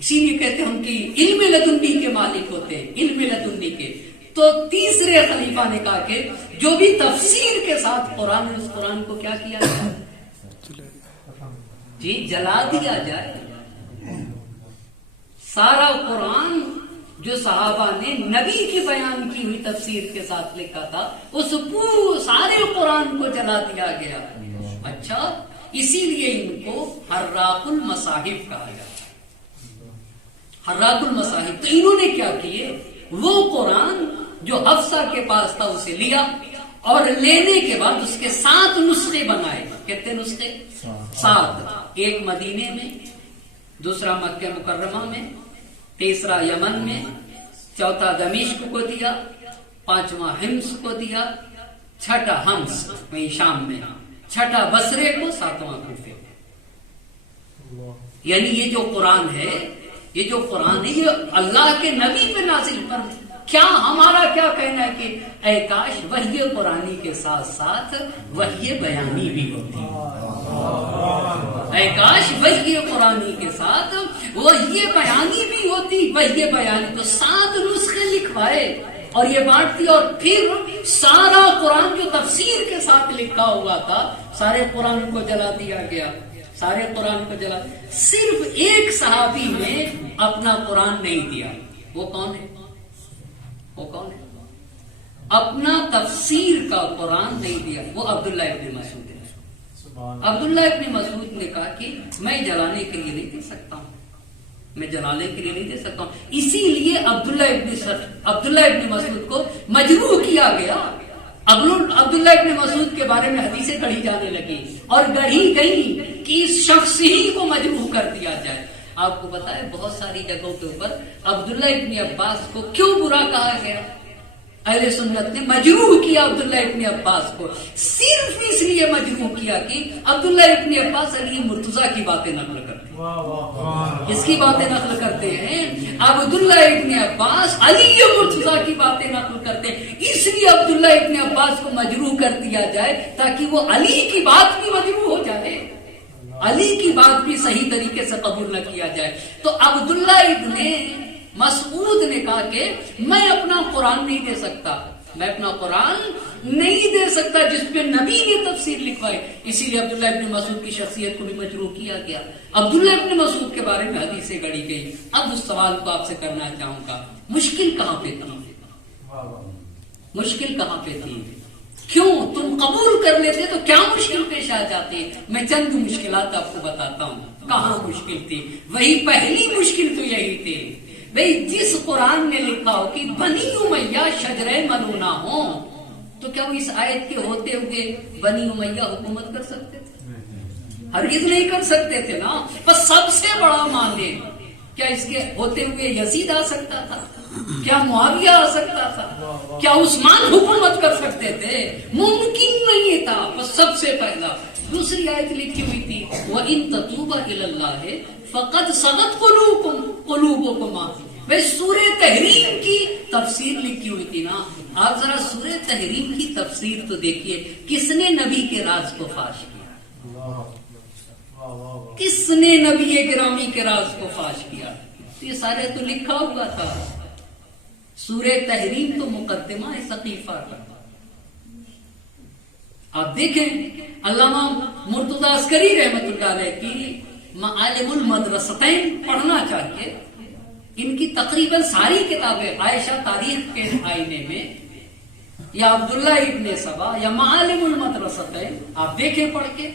اسی لیے کہتے ہیں ہم کہ علم لدنی کے مالک ہوتے ہیں، علم لدنی کے. تو تیسرے خلیفہ نے کہا کہ جو بھی تفسیر کے ساتھ قرآن ہے اس قرآن کو کیا کیا جائے؟ جی جلا دیا جائے. سارا قرآن جو صحابہ نے نبی کی بیان کی ہوئی تفسیر کے ساتھ لکھا تھا اس پورے سارے قرآن کو جلا دیا گیا. اچھا، اسی لیے ان کو حراق المصاحف کہا جاتا ہے. حراق المصاحف. تو انہوں نے کیا کیے، وہ قرآن جو حفصہ کے پاس تھا اسے لیا اور لینے کے بعد اس کے 7 نسخے بنائے. کتنے نسخے؟ 7. ایک مدینے میں، دوسرا مکہ مکرمہ میں، تیسرا یمن میں، چوتھا دمشق کو دیا، 5واں حمص کو دیا، 6ٹھا حمص وہیں شام میں، 6ٹھا بصرے کو، 7واں کوفے کو. یعنی یہ جو قرآن ہے، یہ جو قرآن ہے یہ اللہ کے نبی پہ نازل پر. کیا ہمارا کیا کہنا ہے کہ اے کاش وحی قرآنی کے ساتھ ساتھ وحی بیانی بھی ہوتی. اے کاش وحی قرآنی کے ساتھ وحی بیانی بھی ہوتی. وحی بیانی تو 7 نسخے لکھوائے اور یہ بانٹتی، اور پھر سارا قرآن جو تفسیر کے ساتھ لکھا ہوا تھا سارے قرآن کو جلا دیا گیا. سارے قرآن کو جلا. صرف ایک صحابی نے اپنا قرآن نہیں دیا. وہ کون ہے؟ وہ کون ہے؟ اپنا تفسیر کا قرآن نہیں دیا. وہ عبداللہ ابن مسعود ہے. عبداللہ ابن مسعود نے کہا کہ میں جلانے کے لیے نہیں دے سکتا ہوں، میں جلانے کے لیے نہیں دے سکتا ہوں. اسی لیے عبداللہ ابن مسعود کو مجروح کیا گیا. عبداللہ ابن مسعود کے بارے میں حدیثیں گڑھی جانے لگی اور گڑھی گئی کہ اس شخص ہی کو مجروح کر دیا جائے. آپ کو پتا ہے بہت ساری جگہوں کے اوپر عبداللہ ابن عباس کو کیوں برا کہا گیا؟ اہل سنت نے مجروح کیا عبداللہ ابن عباس کو. صرف اس لیے مجروح کیا کہ عبداللہ ابن عباس علی مرتضیٰ کی باتیں نقل کرتے ہیں. کس کی باتیں نقل کرتے ہیں؟ عبداللہ ابن عباس علی مرتضیٰ کی باتیں نقل کرتے ہیں. اس لیے عبداللہ ابن عباس کو مجروح کر دیا جائے تاکہ وہ علی کی بات بھی مجروح ہو جائے، علی کی بات بھی صحیح طریقے سے قبول نہ کیا جائے. تو عبداللہ ابن مسعود نے کہا کہ میں اپنا قرآن نہیں دے سکتا، میں اپنا قرآن نہیں دے سکتا جس پہ نبی نے تفسیر لکھوائی. اسی لیے عبداللہ ابن مسعود کی شخصیت کو بھی مجروح کیا گیا. عبداللہ ابن مسعود کے بارے میں حدیثیں گڑھی گئی. اب اس سوال کو آپ سے کرنا چاہوں گا، مشکل کہاں پہ تھی؟ مشکل کہاں پہ تھی؟ کیوں تم قبول کر لیتے تو کیا مشکل پیش آ جاتی؟ میں چند مشکلات آپ کو بتاتا ہوں کہاں مشکل تھی. وہی پہلی مشکل تو یہی تھی بھئی، جس قرآن نے لکھا ہو کہ بنی امیہ شجرہ ملونہ ہوں، تو کیا وہ اس آیت کے ہوتے ہوئے بنی امیہ حکومت کر سکتے تھے؟ ہرگز نہیں کر سکتے تھے نا. بس سب سے بڑا مانے کیا اس کے ہوتے ہوئے یزید آ سکتا تھا؟ کیا معاویہ آ سکتا تھا؟ کیا عثمان حکومت کر سکتے تھے؟ ممکن نہیں تھا. بس سب سے پہلا دوسری آیت لکھی ہوئی تھی وَإِن تَتُوبَا إِلَى اللَّهِ فَقَدْ صَغَتْ قُلُوبُكُمَا. بھائی سورہ تحریم کی تفسیر لکھی ہوئی تھی نا. آپ ذرا سورہ تحریم کی تفسیر تو دیکھیے، کس نے نبی کے راز کو فاش کیا؟ کس نے نبی گرامی کے راز کو فاش کیا؟ یہ سارے تو لکھا ہوا تھا. سورہ تحریم تو مقدمہ ہے ثقیفہ کا. آپ دیکھیں علامہ مرتضیٰ عسکری رحمۃ اللہ علیہ کی معالم المدرستین پڑھنا چاہیے. ان کی تقریباً ساری کتابیں عائشہ تاریخ کے آئینے میں یا عبداللہ ابن سبا یا معالم المدرستین آپ دیکھیں پڑھ کے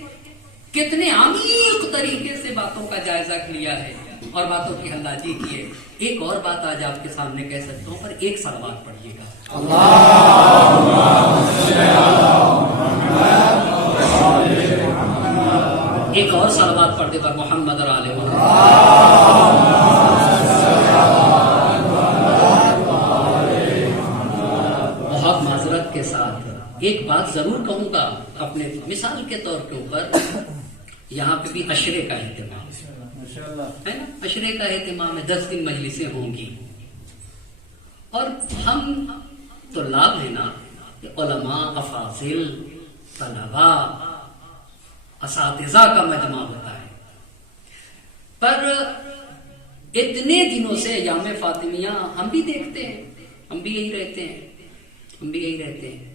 کتنے عمیق طریقے سے باتوں کا جائزہ لیا ہے اور باتوں کی حلاجی کی ہے. ایک اور بات آج آپ کے سامنے کہہ سکتا ہوں، پر ایک صلوات پڑھیے گا. ایک اور صلوات پڑھ دے پر محمد اور آل محمد. بہت معذرت کے ساتھ ایک بات ضرور کہوں گا اپنے مثال کے طور کے اوپر. یہاں پہ بھی عشرے کا اہتمام ہے نا، عشرے کا اہتمام ہے. 10 دن مجلسیں ہوں گی اور ہم تو لابھ ہے نا کہ علماء، افاضل، طلباء اساتذہ کا مجمع ہوتا ہے. پر اتنے دنوں سے ایام فاطمیہ ہم بھی دیکھتے ہیں, ہم بھی یہی رہتے ہیں.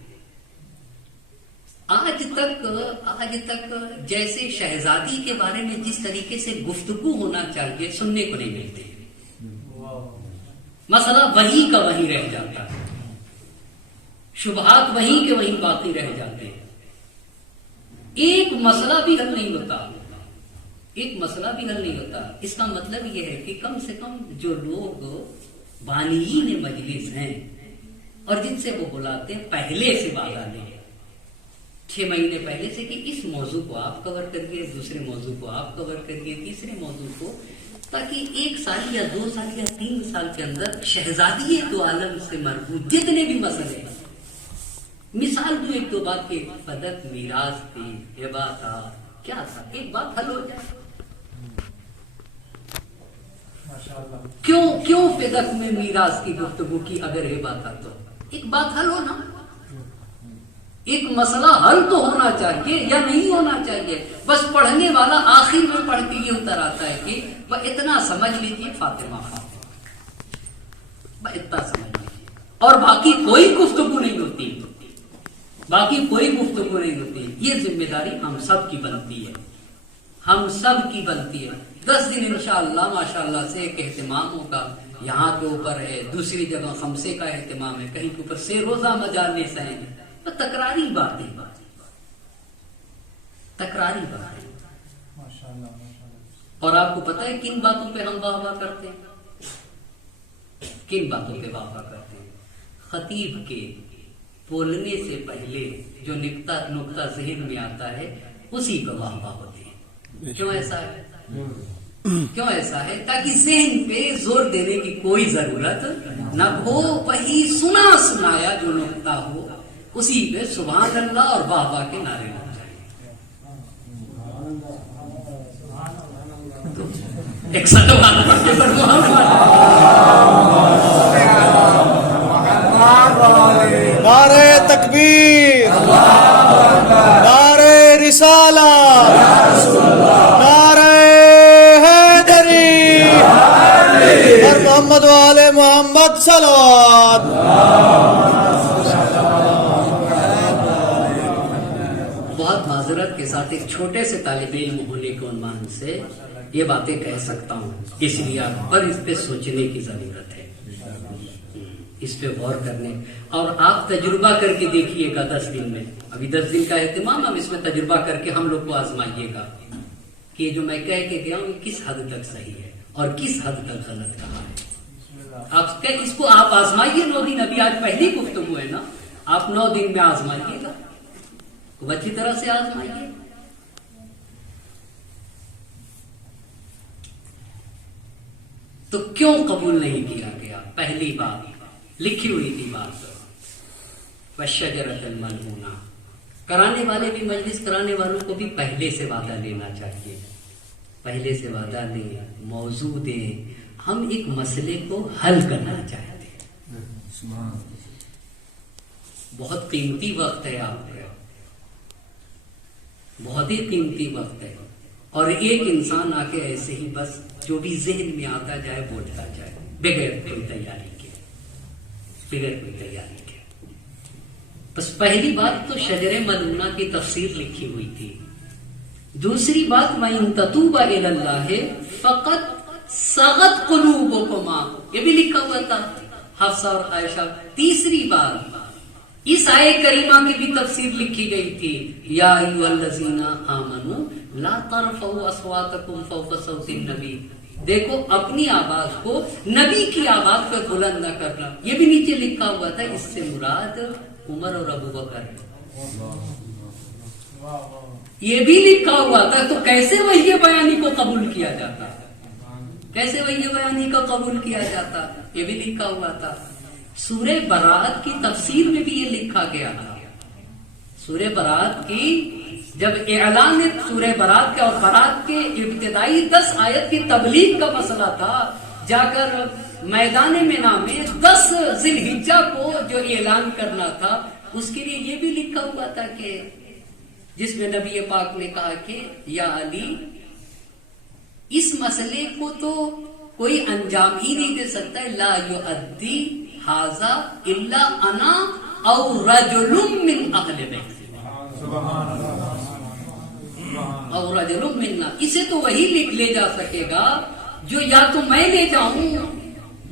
آج تک جیسے شہزادی کے بارے میں جس طریقے سے گفتگو ہونا چاہیے سننے کو نہیں ملتے. مسئلہ وہی کا وہی رہ جاتا ہے, شبہات وہیں کے وہیں باقی رہ جاتے ہیں. ایک مسئلہ بھی حل نہیں ہوتا. اس کا مطلب یہ ہے کہ کم سے کم جو لوگ بانیین مجلس ہیں اور جن سے وہ بلاتے ہیں پہلے سے وعدہ لیں 6 مہینے پہلے سے کہ اس موضوع کو آپ کور کریے, دوسرے موضوع کو آپ کور کریے, تیسرے موضوع کو, تاکہ 1 سال یا 2 سال یا 3 سال کے اندر شہزادی دو عالم سے مربوط جتنے بھی مسئلے ہیں, مثال دوں 1-2 بات کے, فدق, میراث تھی, ہبہ تھا, کیا تھا, ایک بات حل ہو جائے. کیوں فدق میں میراث کی گفتگو کی اگر ہبہ تھا تو ایک بات حل ہو نا. ایک مسئلہ حل تو ہونا چاہیے یا نہیں ہونا چاہیے. بس پڑھنے والا آخر میں پڑھ کے یہ اتر آتا ہے کہ وہ اتنا سمجھ لیجیے فاطمہ, اتنا سمجھ لیجیے, اور باقی کوئی گفتگو نہیں ہوتی. یہ ذمہ داری ہم سب کی بنتی ہے. 10 دن انشاءاللہ ماشاءاللہ سے ایک اہتمام ہوگا. یہاں کے اوپر ہے, دوسری جگہ خمسے کا اہتمام ہے, کہیں کے اوپر 6 روزہ مجالس ہیں. تکراری باتیں اور آپ کو پتا ہے کن باتوں پہ ہم واہ کرتے ہیں, خطیب کے بولنے سے پہلے جو نقطہ ذہن میں آتا ہے اسی پہ واہ ہوتے ہیں. کیوں ایسا ہے؟ تاکہ ذہن پہ زور دینے کی کوئی ضرورت نہ ہو. وہی سنایا جو نقطہ ہو اسی پہ سبحان اللہ اور واہ واہ کے نعرے لگ جائیں. ایک سلوات پڑھ کے نعرے تکبیر, نعرے رسالت, نعرے حیدری, اور محمد وآل محمد صلوات. بہت معذرت کے ساتھ ایک چھوٹے سے طالب علم ہونے کے عنوان سے یہ باتیں کہہ سکتا ہوں, اس لیے آپ پر اس پہ سوچنے کی ضرورت ہے, اس پہ غور کرنے, اور آپ تجربہ کر کے دیکھیے گا 10 دن میں. ابھی 10 دن کا اہتمام, اب اس میں تجربہ کر کے ہم لوگ کو آزمائیے گا کہ جو میں کہہ کے گیا ہوں کس حد تک صحیح ہے اور کس حد تک غلط کہا ہے. آپ اس کو آپ آزمائیے 9 دن. ابھی آج پہلی گفتگو ہے نا, آپ 9 دن میں آزمائیے گا, اچھی طرح سے آزمائیے. تو کیوں قبول نہیں کیا گیا؟ پہلی بات لکھی ہوئی تھی بات, وَالشَّجَرَةَ الْمَلْعُونَةَ. کرانے والے بھی, مجلس کرانے والوں کو بھی پہلے سے وعدہ لینا چاہیے, پہلے سے وعدہ لیں, موضوع دیں. ہم ایک مسئلے کو حل کرنا چاہتے ہیں. بہت قیمتی وقت ہے آپ کا, بہت ہی قیمتی وقت ہے, اور ایک انسان آ کے ایسے ہی بس جو بھی ذہن میں آتا جائے بولتا جائے بغیر کوئی تیاری کے. بس پہلی بات تو شجر ملعونہ کی تفسیر لکھی ہوئی تھی. دوسری بات وَإِن تَتُوبَا إِلَى اللَّهِ فَقَدْ صَغَتْ قُلُوبُكُمَا, یہ بھی لکھا ہوا تھا حفصہ اور عائشہ. تیسری بات اس آیے کریمہ کی بھی تفسیر لکھی گئی تھی, یا ایھا الذین آمنوا لا ترفعوا اصواتکم فوق صوت النبی. دیکھو اپنی آواز کو نبی کی آواز پر بلند نہ کرنا. یہ بھی نیچے لکھا ہوا تھا, اس سے مراد عمر اور ابو بکر ہے. یہ بھی لکھا ہوا تھا. تو کیسے وحی بیانی کو قبول کیا جاتا, کیسے وحی بیانی کو قبول کیا جاتا؟ یہ بھی لکھا ہوا تھا. سورہ برات کی تفسیر میں بھی یہ لکھا گیا تھا. سورہ برات کی جب اعلان سورہ برات کے اور برات کے ابتدائی 10 آیت کی تبلیغ کا مسئلہ تھا, جا کر میدان مینا میں 10 ذی الحجہ کو جو اعلان کرنا تھا, اس کے لیے یہ بھی لکھا ہوا تھا کہ جس میں نبی پاک نے کہا کہ یا علی، اس مسئلے کو تو کوئی انجام ہی نہیں دے سکتا، لا یؤدی ھذا الا انا او رجل من اہل بیت، اور رجل منا، اسے تو وہی لے جا سکے گا جو یا تو میں لے جاؤں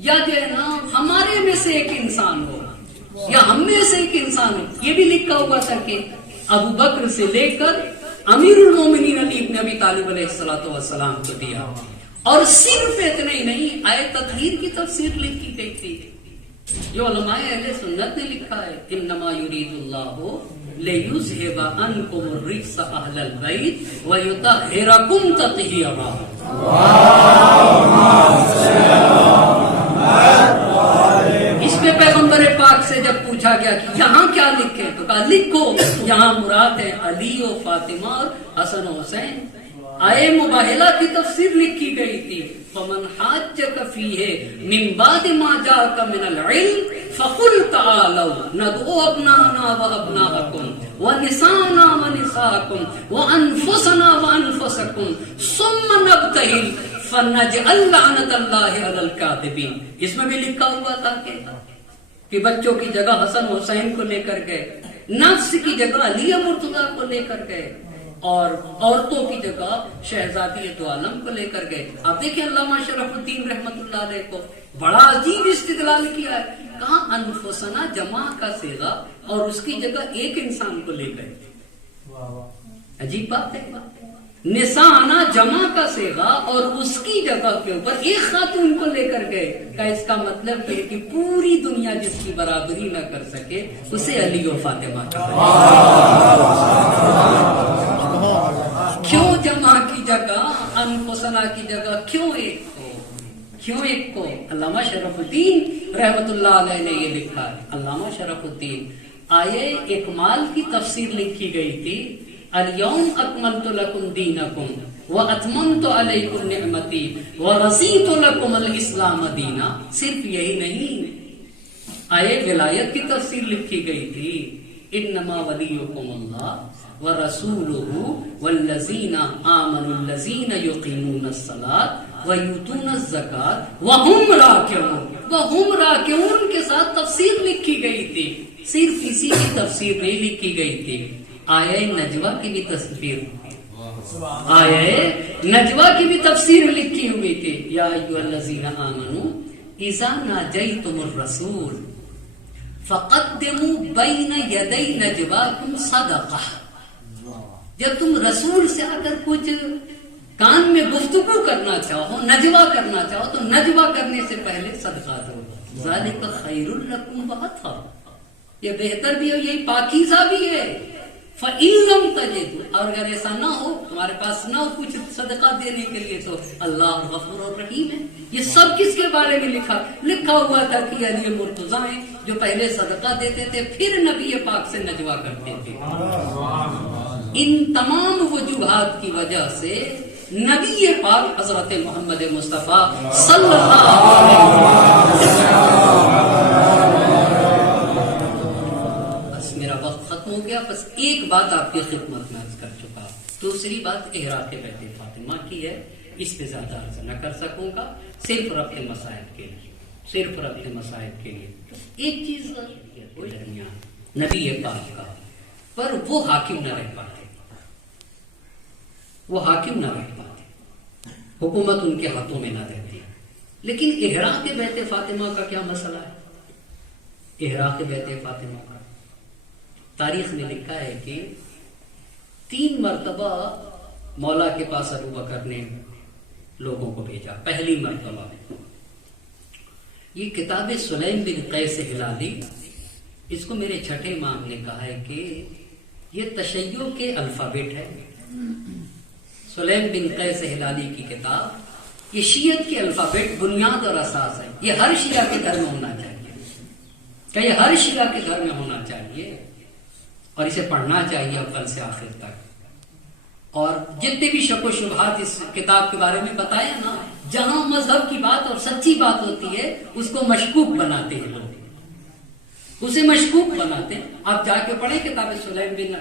یا جو ہے نا ہمارے میں سے ایک انسان ہو یا ہم میں سے ایک انسان ہو. یہ بھی لکھا ہوا تھا کہ ابو بکر سے لے کر امیر المومنین علی بن ابی طالب علیہ السلام کو دیا. اور صرف اتنا ہی نہیں، آیت تطہیر کی تفسیر لکھی گئی تھی جو علماء اہل سنت نے لکھا ہے، انما یرید اللہ لیذھب عنکم الرجس اہل البیت ویطہرکم تطہیرا. اس پہ پیغمبر پاک سے جب پوچھا گیا کہ یہاں کیا لکھے تو کہا لکھو یہاں مراد ہے علی و فاطمہ اور حسن و حسین. آئے مباہلہ کی تفسیر لکھی گئی تھی، فمن حاجک فیہ من بعد ما جاءک من العلم فقل تعالوا ندعو ابناءنا وابناءکم ونساءنا ونساءکم وانفسنا وانفسکم ثم نبتہل فنجعل لعنت اللہ علی الکاذبین. اس میں بھی لکھا ہوا تھا کہ بچوں کی جگہ حسن حسین کو لے کر گئے، نفس کی جگہ علی مرتضیٰ کو لے کر گئے، اور عورتوں کی جگہ شہزادی دو عالم کو لے کر گئے. آپ دیکھیں علامہ شرف الدین رحمت اللہ علیہ کو بڑا عجیب استدلال کیا ہے، کہاں انفسنا جمع کا صیغہ اور اس کی جگہ ایک انسان کو لے گئے. عجیب بات ہے. نسانا جمع کا صیغہ اور اس کی جگہ کے اوپر ایک خاتون کو لے کر گئے. کا اس کا مطلب یہ کہ پوری دنیا جس کی برابری نہ کر سکے اسے علی و فاطمہ کہا. کیوں جمع کی جگہ انفسنا کی جگہ کیوں ایک کو؟ علامہ شرف الدین رحمت اللہ علیہ نے یہ لکھا ہے. علامہ شرف الدین آیے اکمال کی تفسیر لکھی گئی تھی، الیوم اکملت لکم دینکم واتممت علیکم نعمتی ورضیت لکم الاسلام دینا. صرف یہی نہیں، آیے ولایت کی تفسیر لکھی گئی تھی، انما ولیکم اللہ ورسولہ والذین آمنوا الذین یقیمون الصلاۃ ویؤتون الزکاۃ وہم راکعون کے ساتھ تفسیر لکھی گئی تھی. صرف اسی کی تفسیر نہیں لکھی گئی تھی، آیہ نجوہ کی بھی تفسیر لکھی ہوئی تھی. یا ایھا الذین آمنوا اذا ناجیتم الرسول فقدموا بین یدی نجواکم صدقہ. جب تم رسول سے آ کر کچھ کان میں گفتگو کرنا چاہو، نجوا کرنا چاہو، تو نجوا کرنے سے پہلے صدقہ دو. ذالک خیر لکم واطہر، یہ بہتر بھی ہے، یہی پاکیزہ بھی ہے. فَإِن لَمْ تَجِدُوا، اور اگر ایسا نہ ہو، تمہارے پاس نہ ہو کچھ صدقہ دینے کے لیے، تو اللہ غفور اور رحیم ہے. یہ سب کس کے بارے میں لکھا ہوا تھا کہ علی مرتضیٰ ہیں جو پہلے صدقہ دیتے تھے پھر نبی پاک سے نجوا کرتے تھے. ان تمام وجوہات کی وجہ سے نبی پاک حضرت محمد مصطفیٰ صلی اللہ علیہ وسلم. بس میرا وقت ختم ہو گیا، بس ایک بات آپ کی خدمت میں عرض کر چکا. دوسری بات احراق بیت فاطمہ کی ہے، اس پہ زیادہ عرض نہ کر سکوں گا، صرف ربط مسائل کے لیے. ایک چیز درمیان نبی پاک کا، پر وہ حاکم نہ رہ پاتے، حکومت ان کے ہاتھوں میں نہ رہتی. لیکن احراق بیت فاطمہ کا کیا مسئلہ ہے؟ احراق بیت فاطمہ کا تاریخ میں لکھا ہے کہ 3 مرتبہ مولا کے پاس ابو بکر نے لوگوں کو بھیجا. پہلی مرتبہ یہ کتاب سلیم بن قیس ہلالی، اس کو میرے چھٹے امام نے کہا ہے کہ یہ تشیع کے الفابیٹ ہے. سلیم بن قیس ہلالی کی کتاب، یہ شیعت کے الفابیٹ بنیاد اور اساس ہے. یہ ہر شیعہ کے گھر میں ہونا چاہیے، کہ یہ ہر شیعہ کے گھر میں ہونا چاہیے اور اسے پڑھنا چاہیے اول سے آخر تک. اور جتنے بھی شک و شبہات اس کتاب کے بارے میں بتائے نا، جہاں مذہب کی بات اور سچی بات ہوتی ہے اس کو مشکوک بناتے ہیں لوگ، اسے مشکوک بناتے ہیں. آپ جا کے پڑھیں کتاب سلیم بن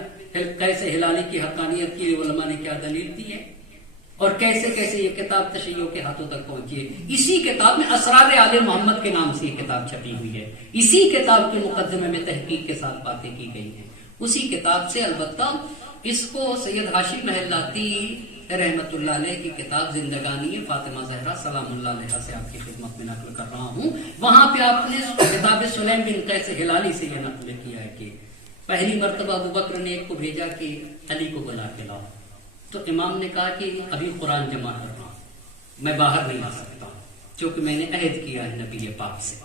کیسے ہلالی کی حقانیت کی علماء نے کیا دلیل دی ہے اور کیسے کیسے یہ کتاب تشیعوں کے ہاتھوں تک پہنچی ہے. اسی کتاب میں اسرار آل محمد کے نام سے یہ کتاب چھپی ہوئی ہے. اسی کتاب کے مقدمے میں تحقیق کے ساتھ باتیں کی گئی ہیں. اسی کتاب سے البتہ اس کو سید ہاشم محلاتی رحمت اللہ علیہ کی کتاب زندگانی فاطمہ زہرا سلام اللہ علیہ سے آپ کی خدمت میں نقل کر رہا ہوں. وہاں پہ آپ نے کتاب سلیم بن قیس ہلالی سے یہ نقل کیا ہے کہ پہلی مرتبہ ابو بکر نے ایک کو بھیجا کہ علی کو بلا کے لاؤ. تو امام نے کہا کہ ابھی قرآن جمع کر رہا ہوں, میں باہر نہیں آ سکتا کیونکہ میں نے عہد کیا ہے نبی پاک سے,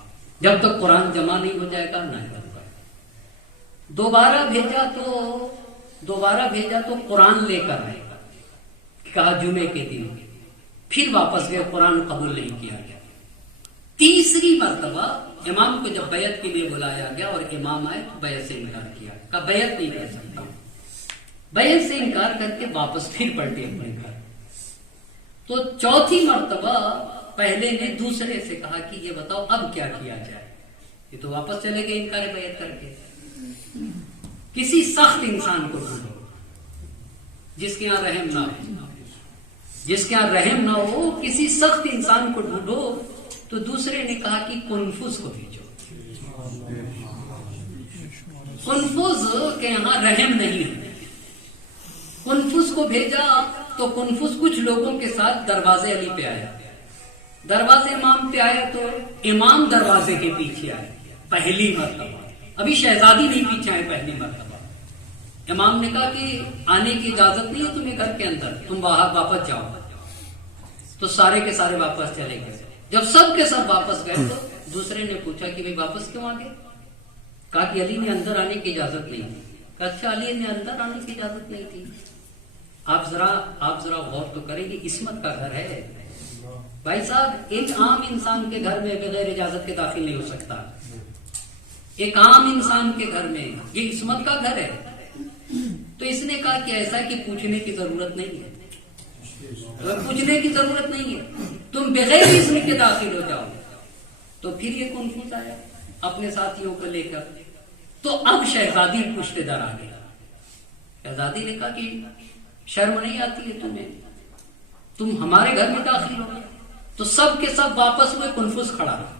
جب تک قرآن جمع نہیں ہو جائے گا نہیں کروں گا. دوبارہ بھیجا تو قرآن لے کر آئے گا, کہا جمعے کے دن, پھر واپس گئے, قرآن قبول نہیں کیا گیا. تیسری مرتبہ امام کو جب بیعت کے لیے بلایا گیا اور امام آئے تو بیعت سے انکار کیا, کہا بیعت نہیں کر سکتا. بیعت سے انکار کر کے واپس پھر پلٹے اپنے گھر. تو چوتھی مرتبہ پہلے نے دوسرے سے کہا کہ یہ بتاؤ اب کیا کیا جائے. یہ تو واپس چلے گئے انکار بیعت کر کے. کسی سخت انسان کو ڈھونڈو جس کے یہاں رحم نہ ہو, جس کے یہاں رحم نہ ہو, کسی سخت انسان کو ڈھونڈو. تو دوسرے نے کہا کہ کنفوس کو بھیجو. کنفوس کے یہاں رحم نہیں ہے. کنفوس کو بھیجا تو کنفوس کچھ لوگوں کے ساتھ دروازے علی پہ آیا, دروازے امام پہ آیا تو امام دروازے کے پیچھے آئے پہلی مرتبہ. ابھی شہزادی نہیں پیچھے آئے پہلی مرتبہ. امام نے کہا کہ آنے کی اجازت نہیں ہے تمہیں گھر کے اندر, تم باہر واپس جاؤ. تو سارے کے سارے واپس چلے گئے. جب سب کے سب واپس گئے تو دوسرے نے پوچھا کہ بھئی واپس کیوں آ گئے؟ کہا کہ علی نے اندر آنے کی اجازت نہیں تھی. کہا اچھا علی نے اندر آنے کی اجازت نہیں تھی. آپ ذرا غور تو کریں گے, عصمت کا گھر ہے بھائی صاحب. ایک عام انسان کے گھر میں بغیر اجازت کے داخل نہیں ہو سکتا. ایک عام انسان کے گھر میں یہ عصمت کا گھر ہے. تو اس نے کہا کہ ایسا کہ پوچھنے کی ضرورت نہیں ہے, پوچھنے کی ضرورت نہیں ہے, تم بغیر اذن کے داخل ہو جاؤ. تو پھر یہ کنفوز آیا اپنے ساتھیوں کو لے کر. تو اب شہزادی پشت در آ گیا. شہزادی نے کہا کہ شرم نہیں آتی ہے تمہیں, تم ہمارے گھر میں داخل ہو. تو سب کے سب واپس ہوئے, کنفوز کھڑا رہا.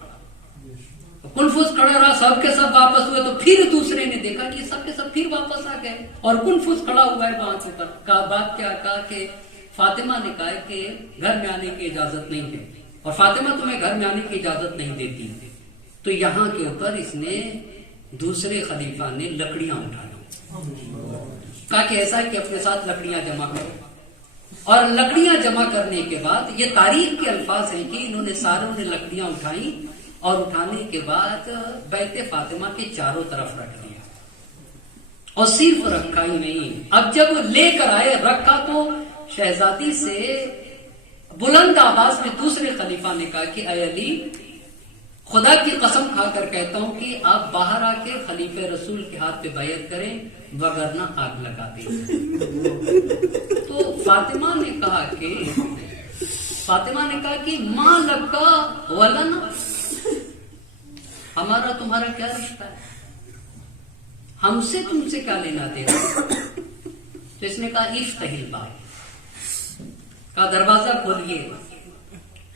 کنفوز کھڑا رہا, سب کے سب واپس ہوئے. تو پھر دوسرے نے دیکھا کہ سب کے سب پھر واپس آ گئے اور کنفوز کھڑا ہوا ہے وہاں سے. کہا بات کیا؟ کہا کہ فاطمہ نے کہا کہ گھر میں آنے کی اجازت نہیں ہے اور فاطمہ تمہیں گھر میں آنے کی اجازت نہیں دیتی. تو یہاں کے اوپر اس نے دوسرے خلیفہ نے لکڑیاں اٹھائی. کہا کہ ایسا کہ اپنے ساتھ لکڑیاں جمع کرو. اور لکڑیاں جمع کرنے کے بعد یہ تاریخ کے الفاظ ہیں کہ انہوں نے ساروں نے لکڑیاں اٹھائی اور اٹھانے کے بعد بیت فاطمہ کے چاروں طرف رکھ دیا. اور صرف رکھا ہی نہیں, اب جب لے کر آئے رکھا تو شہزادی سے بلند آواز میں دوسرے خلیفہ نے کہا کہ اے علی, خدا کی قسم کھا کر کہتا ہوں کہ آپ باہر آ کے خلیفہ رسول کے ہاتھ پہ بیعت کریں وگرنہ آگ لگا دیں. تو فاطمہ نے کہا کہ ماں لکا ولنا, ہمارا تمہارا کیا رشتہ ہے, ہم سے تم سے کیا لینا دینا. تو اس نے کہا افتح الباب, کا دروازہ کھولیے.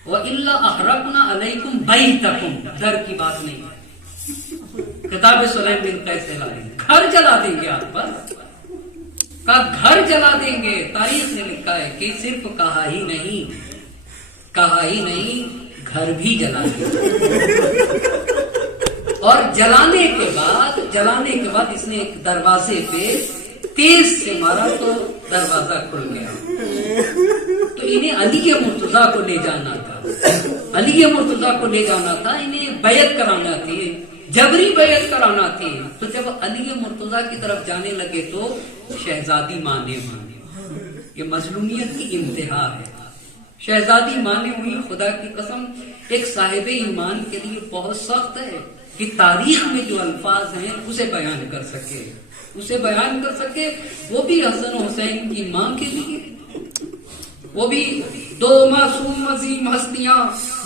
وَإِلَّا أَحْرَقْنَا عَلَيْكُمْ بَيْتَكُمْ, در کی بات نہیں ہے. کتاب سلیم بن قیس لا دیں گے, گھر جلا دیں گے آپ پر. کہا گھر جلا دیں گے. تاریخ نے لکھا ہے کہ صرف کہا ہی نہیں گھر بھی جلا دیں گے. اور جلانے کے بعد اس نے ایک دروازے پہ تیز سے مارا تو دروازہ کھل گیا. تو انہیں علی مرتضیٰ کو لے جانا تھا, انہیں بیعت کرانا تھی, جبری بیعت کرانا تھی. تو جب علی مرتضیٰ کی طرف جانے لگے تو شہزادی مانے. یہ مظلومیت کی انتہا ہے. شہزادی مانے ہوئی. خدا کی قسم ایک صاحب ایمان کے لیے بہت سخت ہے کہ تاریخ میں جو الفاظ ہیں اسے بیان کر سکے, وہ بھی حسن و حسین کی ماں کے لیے, وہ بھی دو معصوم عظیم ہستیاں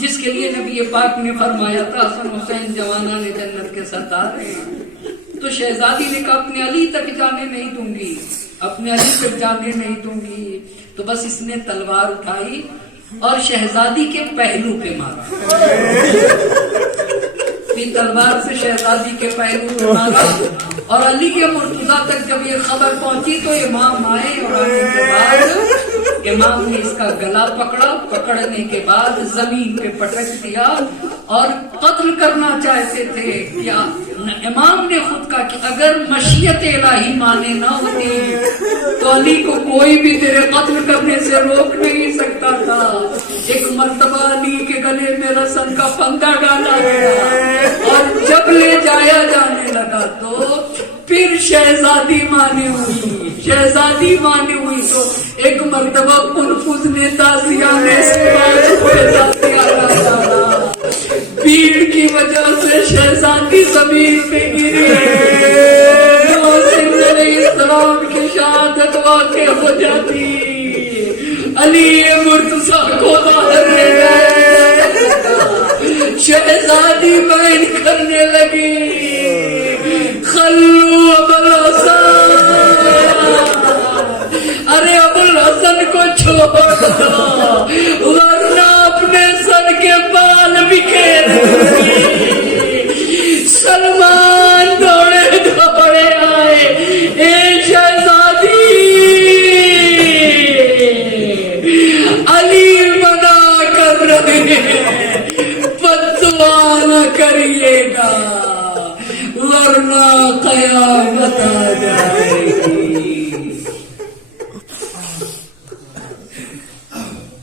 جس کے لیے نبی پاک نے فرمایا تھا حسن حسین جوانہ نے جنت کے سردار ہیں، تو شہزادی نے کہا اپنے علی تک جانے نہیں دوں گی، اپنے علی تک جانے نہیں دوں گی، تو بس اس نے تلوار اٹھائی اور شہزادی کے پہلو پہ مارا، تلوار سے شہزادی کے پہلو پہ مارا، اور علی کے مرتضیٰ تک جب یہ خبر پہنچی تو امام آئے، اور آنے کے بعد امام نے اس کا گلا پکڑا، پکڑنے کے بعد زمین پہ پٹک دیا اور قتل کرنا چاہتے تھے۔ کیا امام نے خود کہا کہ اگر مشیت الہی مانے نہ ہوتی تو علی کو کوئی بھی تیرے قتل کرنے سے روک نہیں سکتا تھا۔ ایک مرتبہ علی کے گلے میں رسن کا پھندا ڈالا گیا اور جب لے جایا جانے لگا تو پھر شہزادی مانے ہوئی، شہزادی مانے ہوئی تو ایک مرتبہ قنفذ نے تازیہ نے بھیڑ کی وجہ سے شہزادی زمین پہ گری، علیہ السلام کی شہادت واقع ہو جاتی، علی مرتضیٰ کو باہر لے گئے، شہزادی بیان کرنے لگی خلو ابوالحسن، ارے ابوالحسن کو چھوڑ دو ورنہ اپنے سر کے بال بکھیر دیں۔ سلمان دوڑے دوڑے آئے، اے شہزادی علی منع کر رہے ہیں، بددعا نہ کریے گا ورنہ قیامت آ جائے گی۔